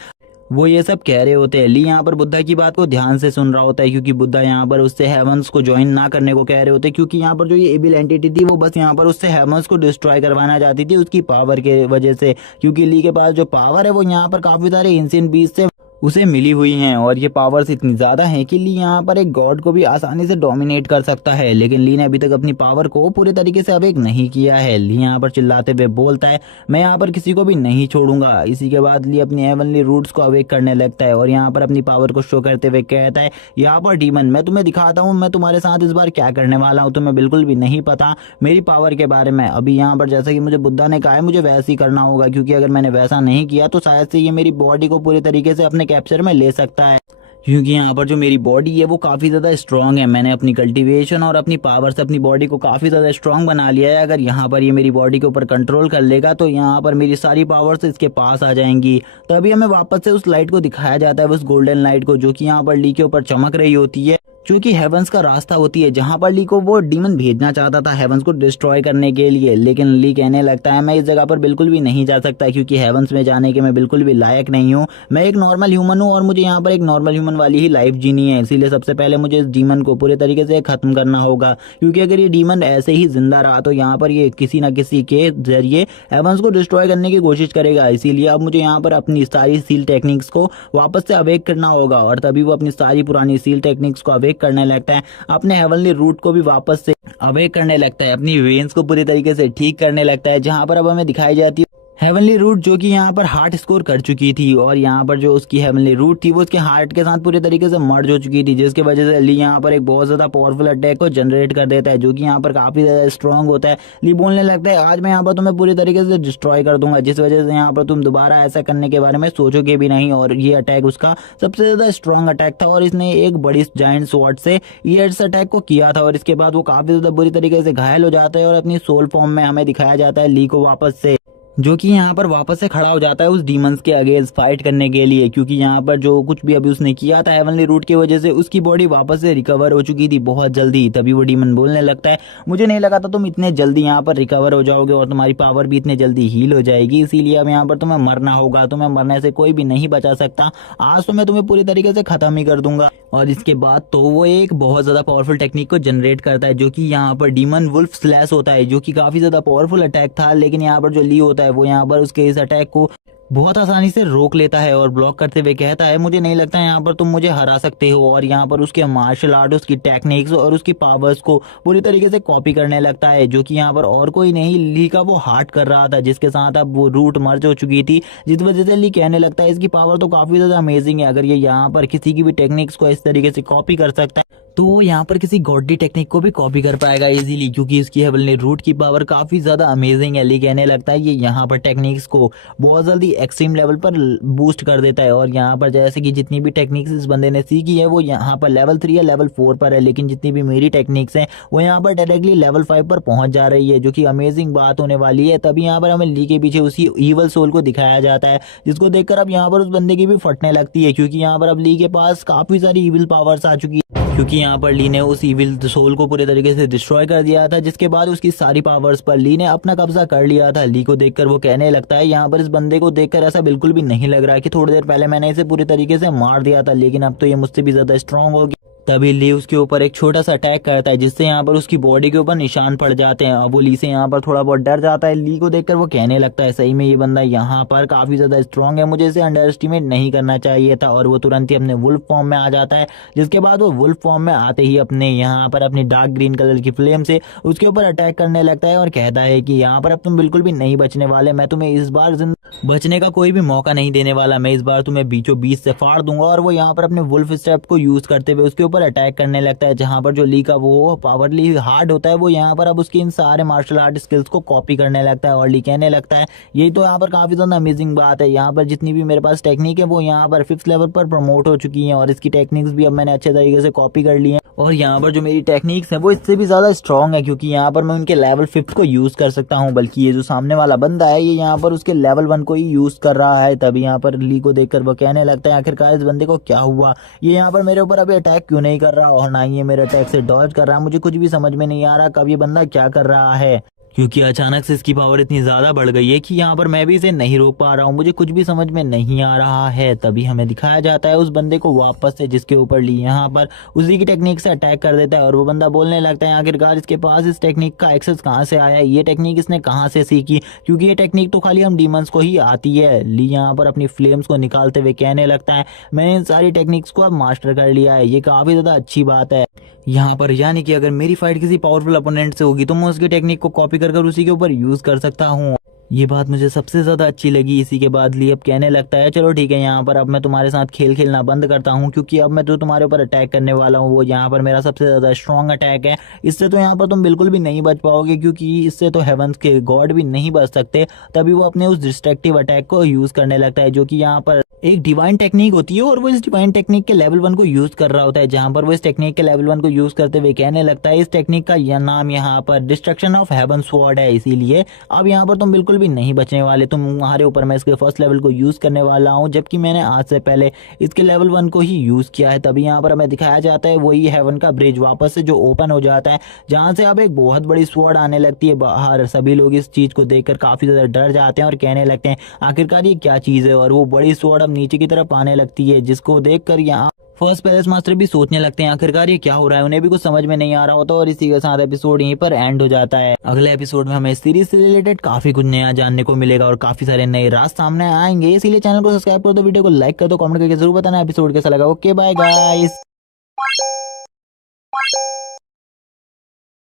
वो ये सब कह रहे होते हैं। ली यहाँ पर बुद्धा की बात को ध्यान से सुन रहा होता है, क्योंकि बुद्धा यहाँ पर उससे हेवंस को ज्वाइन ना करने को कह रहे होते, क्योंकि यहाँ पर जो ये एविल एंटिटी थी वो बस यहाँ पर उससे हेवंस को डिस्ट्रॉय करवाना चाहती थी उसकी पावर के वजह से, क्योंकि ली के पास जो पावर है वो यहाँ पर काफी सारे एंशिएंट बीस्ट से उसे मिली हुई हैं और ये पावर्स इतनी ज्यादा हैं कि ली यहाँ पर एक गॉड को भी आसानी से डोमिनेट कर सकता है। लेकिन ली ने अभी तक अपनी पावर को पूरे तरीके से अवेक नहीं किया है। ली यहाँ पर चिल्लाते हुए बोलता है मैं यहाँ पर किसी को भी नहीं छोड़ूंगा। इसी के बाद ली अपनी हेवनली रूट्स को अवेक करने लगता है और यहाँ पर अपनी पावर को शो करते हुए कहता है यहाँ पर डीमन मैं तुम्हें दिखाता हूँ मैं तुम्हारे साथ इस बार क्या करने वाला हूँ, तुम्हें बिल्कुल भी नहीं पता मेरी पावर के बारे में। अभी यहाँ पर जैसा कि मुझे बुद्धा ने कहा है मुझे वैसे ही करना होगा, क्योंकि अगर मैंने वैसा नहीं किया तो शायद से ये मेरी बॉडी को पूरे तरीके से अपने कैप्चर में ले सकता है, क्योंकि यहाँ पर जो मेरी बॉडी है वो काफी ज्यादा स्ट्रांग है। मैंने अपनी कल्टीवेशन और अपनी पावर से अपनी बॉडी को काफी ज्यादा स्ट्रांग बना लिया है। अगर यहाँ पर ये मेरी बॉडी के ऊपर कंट्रोल कर लेगा तो यहाँ पर मेरी सारी पावर्स इसके पास आ जाएंगी। तो अभी हमें वापस से उस लाइट को दिखाया जाता है, उस गोल्डन लाइट को, जो कि यहाँ पर ली के ऊपर चमक रही होती है, जो कि हेवंस का रास्ता होती है, जहां पर ली को वो डीमन भेजना चाहता था हेवंस को डिस्ट्रॉय करने के लिए। लेकिन ली कहने लगता है मैं इस जगह पर बिल्कुल भी नहीं जा सकता, क्योंकि हेवंस में जाने के मैं बिल्कुल भी लायक नहीं हूँ। मैं एक नॉर्मल ह्यूमन हूँ और मुझे यहाँ पर एक नॉर्मल ह्यूमन वाली ही लाइफ जीनी है, इसीलिए सबसे पहले मुझे इस डीमन को पूरे तरीके से खत्म करना होगा, क्योंकि अगर ये डीमन ऐसे ही जिंदा रहा तो यहाँ पर ये किसी न किसी के जरिए हेवंस को डिस्ट्रॉय करने की कोशिश करेगा। इसीलिए अब मुझे यहाँ पर अपनी सारी सील टेक्निक्स को वापस से अवेक करना होगा। और तभी वो अपनी सारी पुरानी सील टेक्निक्स को अवेक करने लगता है, अपने हेवनली रूट को भी वापस से अवेक करने लगता है, अपनी वेन्स को पूरी तरीके से ठीक करने लगता है। जहां पर अब हमें दिखाई जाती है हेवनली रूट जो कि यहाँ पर हार्ट स्कोर कर चुकी थी और यहाँ पर जो उसकी हेवनली रूट थी वो उसके हार्ट के साथ पूरे तरीके से मर्ज हो चुकी थी, जिसकी वजह से ली यहाँ पर एक बहुत ज़्यादा पावरफुल अटैक को जनरेट कर देता है जो कि यहाँ पर काफ़ी ज़्यादा स्ट्रांग होता है। ली बोलने लगता है आज मैं यहाँ पर तुम्हें पूरी तरीके से डिस्ट्रॉय कर दूंगा, जिस वजह से यहाँ पर तुम दोबारा ऐसा करने के बारे में सोचोगे भी नहीं। और ये अटैक उसका सबसे ज़्यादा स्ट्रांग अटैक था और इसने एक बड़ी जाइंट स्वॉर्ड से ये इस अटैक को किया था और इसके बाद वो काफ़ी ज़्यादा बुरी तरीके से घायल हो जाता है और अपनी सोल फॉर्म में हमें दिखाया जाता है ली को वापस से, जो कि यहाँ पर वापस से खड़ा हो जाता है उस डीमंस के अगेंस्ट फाइट करने के लिए, क्योंकि यहाँ पर जो कुछ भी अभी उसने किया था हेवनली रूट की वजह से उसकी बॉडी वापस से रिकवर हो चुकी थी बहुत जल्दी। तभी वो डीमन बोलने लगता है मुझे नहीं लगा था तुम इतने जल्दी यहाँ पर रिकवर हो जाओगे और तुम्हारी पावर भी इतने जल्दी हील हो जाएगी, इसीलिए अब यहाँ पर तुम्हें मरना होगा, तुम्हें मरने से कोई भी नहीं बचा सकता, आज तो मैं तुम्हें पूरी तरीके से खत्म ही कर दूंगा। और इसके बाद तो वो एक बहुत ज्यादा पावरफुल टेक्निक को जनरेट करता है जो कि यहाँ पर डीमन वुल्फ स्लैश होता है, जो कि काफी ज्यादा पावरफुल अटैक था। लेकिन यहाँ पर जो ली होता है वो यहाँ पर उसके इस अटैक को बहुत आसानी से रोक लेता है और ब्लॉक करते हुए कहता है मुझे नहीं लगता यहाँ पर तुम मुझे हरा सकते हो। और यहाँ पर उसके मार्शल आर्ट, उसकी टेक्निक्स और उसकी पावर्स को पूरी तरीके से कॉपी करने लगता है, जो कि यहाँ पर और कोई नहीं ली का वो हार्ट कर रहा था, जिसके साथ अब वो रूट मर्ज हो चुकी थी, जिस वजह से ली कहने लगता है इसकी पावर तो काफी ज्यादा अमेजिंग है, अगर ये यहाँ पर किसी की भी टेक्निक्स को इस तरीके से कॉपी कर सकता है तो वो यहाँ पर किसी गॉडी टेक्निक को भी कॉपी कर पाएगा इजीली, क्योंकि इसकी हेवनली रूट की पावर काफी ज्यादा अमेजिंग है। ली कहने लगता है ये यहाँ पर टेक्निक्स को बहुत जल्दी एक्सट्रीम लेवल पर बूस्ट कर देता है और यहाँ पर जैसे कि जितनी भी टेक्निक्स इस बंदे ने सीखी है वो यहाँ पर लेवल 3 या लेवल 4 पर है, लेकिन जितनी भी मेरी टेक्निक्स हैं वो यहाँ पर डायरेक्टली लेवल 5 पर पहुंच जा रही है, जो कि अमेजिंग बात होने वाली है। तभी यहाँ पर हमें ली के पीछे उसी ईवल सोल को दिखाया जाता है, जिसको देखकर अब यहाँ पर उस बंदे की भी फटने लगती है, क्योंकि यहाँ पर अब ली के पास काफी सारी ईविल पावर्स आ चुकी है, क्योंकि यहाँ पर ली ने उस ईविल सोल को पूरे तरीके से डिस्ट्रॉय कर दिया था, जिसके बाद उसकी सारी पावर्स पर ली ने अपना कब्जा कर लिया था। ली को देखकर वो कहने लगता है यहाँ पर इस बंदे को देखकर ऐसा बिल्कुल भी नहीं लग रहा है कि थोड़ी देर पहले मैंने इसे पूरी तरीके से मार दिया था, लेकिन अब तो ये मुझसे भी ज्यादा स्ट्रांग हो गया। तभी ली उसके ऊपर एक छोटा सा अटैक करता है, जिससे यहाँ पर उसकी बॉडी के ऊपर निशान पड़ जाते हैं। अब वो ली से यहाँ पर थोड़ा बहुत डर जाता है। ली को देखकर वो कहने लगता है सही में ये बंदा यहाँ पर काफी ज्यादा स्ट्रांग है, मुझे इसे अंडर एस्टिमेट नहीं करना चाहिए था। और वो तुरंत ही अपने वुल्फ फॉर्म में आ जाता है, जिसके बाद वो वुल्फ फॉर्म में आते ही अपने यहाँ पर अपनी डार्क ग्रीन कलर की फ्लेम से उसके ऊपर अटैक करने लगता है और कहता है कि यहाँ पर अब तुम बिल्कुल भी नहीं बचने वाले, मैं तुम्हें इस बार बचने का कोई भी मौका नहीं देने वाला, मैं इस बार तुम्हें बीचों बीच से फाड़ दूंगा। और वो यहाँ पर अपने वुल्फ स्टेप को यूज करते हुए उसके ऊपर अटैक करने लगता है, जहां पर जो ली का वो पावरली हार्ड होता है वो यहाँ पर अब उसके इन सारे मार्शल आर्ट स्किल्स को कॉपी करने लगता है। और ली कहने लगता है यही तो यहाँ पर काफी ज्यादा अमेजिंग बात है, यहाँ पर जितनी भी मेरे पास टेक्निक है वो यहाँ पर 5th लेवल पर प्रमोट हो चुकी है और इसकी टेक्निक्स भी अब मैंने अच्छे तरीके से कॉपी कर ली है। और यहाँ पर जो मेरी टेक्निक्स है वो इससे भी ज्यादा स्ट्रांग है, क्योंकि यहाँ पर मैं उनके लेवल 5 को यूज कर सकता हूँ, बल्कि ये जो सामने वाला बंदा है ये यहाँ पर उसके लेवल 1 को ही यूज कर रहा है। तभी यहाँ पर ली को देखकर वो कहने लगता है आखिरकार इस बंदे को क्या हुआ, ये यहाँ पर मेरे ऊपर अभी अटैक क्यों नहीं कर रहा और ना ही ये मेरे अटैक से डॉज कर रहा, मुझे कुछ भी समझ में नहीं आ रहा कब ये बंदा क्या कर रहा है, क्योंकि अचानक से इसकी पावर इतनी ज्यादा बढ़ गई है कि यहाँ पर मैं भी इसे नहीं रोक पा रहा हूँ, मुझे कुछ भी समझ में नहीं आ रहा है। तभी हमें दिखाया जाता है उस बंदे को वापस से, जिसके ऊपर ली यहाँ पर उसी की टेक्निक से अटैक कर देता है और वो बंदा बोलने लगता है आखिरकार इसके पास इस टेक्निक का एक्सेस कहाँ से आया, ये टेक्निक इसने कहाँ से सीखी, क्योंकि ये टेक्निक तो खाली हम डीमंस को ही आती है। ली यहाँ पर अपनी फ्लेम्स को निकालते हुए कहने लगता है मैंने इन सारी टेक्निक्स को अब मास्टर कर लिया है, ये काफी ज्यादा अच्छी बात है यहाँ पर, यानी कि अगर मेरी फाइट किसी पावरफुल अपोनेंट से होगी तो मैं उसकी टेक्निक को कॉपी कर उसी के ऊपर यूज कर सकता हूँ। ये बात मुझे सबसे ज्यादा अच्छी लगी। इसी के बाद ली अब कहने लगता है चलो ठीक है, यहाँ पर अब मैं तुम्हारे साथ खेल खेलना बंद करता हूँ, क्योंकि अब मैं तो तुम्हारे ऊपर अटैक करने वाला हूँ, वो यहाँ पर मेरा सबसे ज्यादा स्ट्रॉन्ग अटैक है, इससे तो यहाँ पर तुम बिल्कुल भी नहीं बच पाओगे, क्योंकि इससे तो हेवंस के गॉड भी नहीं बच सकते। तभी वो अपने उस डिस्ट्रक्टिव अटैक को यूज करने लगता है, जो कि यहाँ पर एक डिवाइन टेक्निक होती है और वो इस डिवाइन टेक्निक के लेवल 1 को यूज कर रहा होता है, जहां पर वो इस टेक्निक के लेवल 1 को यूज करते हुए कहने लगता है इस टेक्निक का यह नाम यहाँ पर डिस्ट्रक्शन ऑफ हेवन स्वॉर्ड है, इसीलिए अब यहाँ पर तुम बिल्कुल भी नहीं बचने वाले, तुम्हारे ऊपर मैं इसके फर्स्ट लेवल को यूज करने वाला हूँ, जबकि मैंने आज से पहले इसके लेवल 1 को ही यूज किया है। तभी यहाँ पर हमें दिखाया जाता है वही हेवन का ब्रिज वापस से जो ओपन हो जाता है, जहां से अब एक बहुत बड़ी स्वॉर्ड आने लगती है बाहर। सभी लोग इस चीज को देखकर काफी ज्यादा डर जाते हैं और कहने लगते हैं आखिरकार ये क्या चीज है, और वो बड़ी स्वॉर्ड अब नीचे की तरफ आने लगती है, जिसको देखकर यहाँ फर्स्ट पैलेस मास्टर भी सोचने लगते हैं आखिरकार ये क्या हो रहा है, उन्हें भी कुछ समझ में नहीं आ रहा होता। और इसी के साथ एपिसोड यहीं पर एंड हो जाता है। अगले एपिसोड में हमें इस सीरीज से रिलेटेड काफी कुछ नया जानने को मिलेगा और काफी सारे नए राज सामने आएंगे, इसीलिए चैनल को सब्सक्राइब कर दो, वीडियो को लाइक कर दो, कमेंट करके जरूर बताना एपिसोड कैसा लगा। Okay bye guys.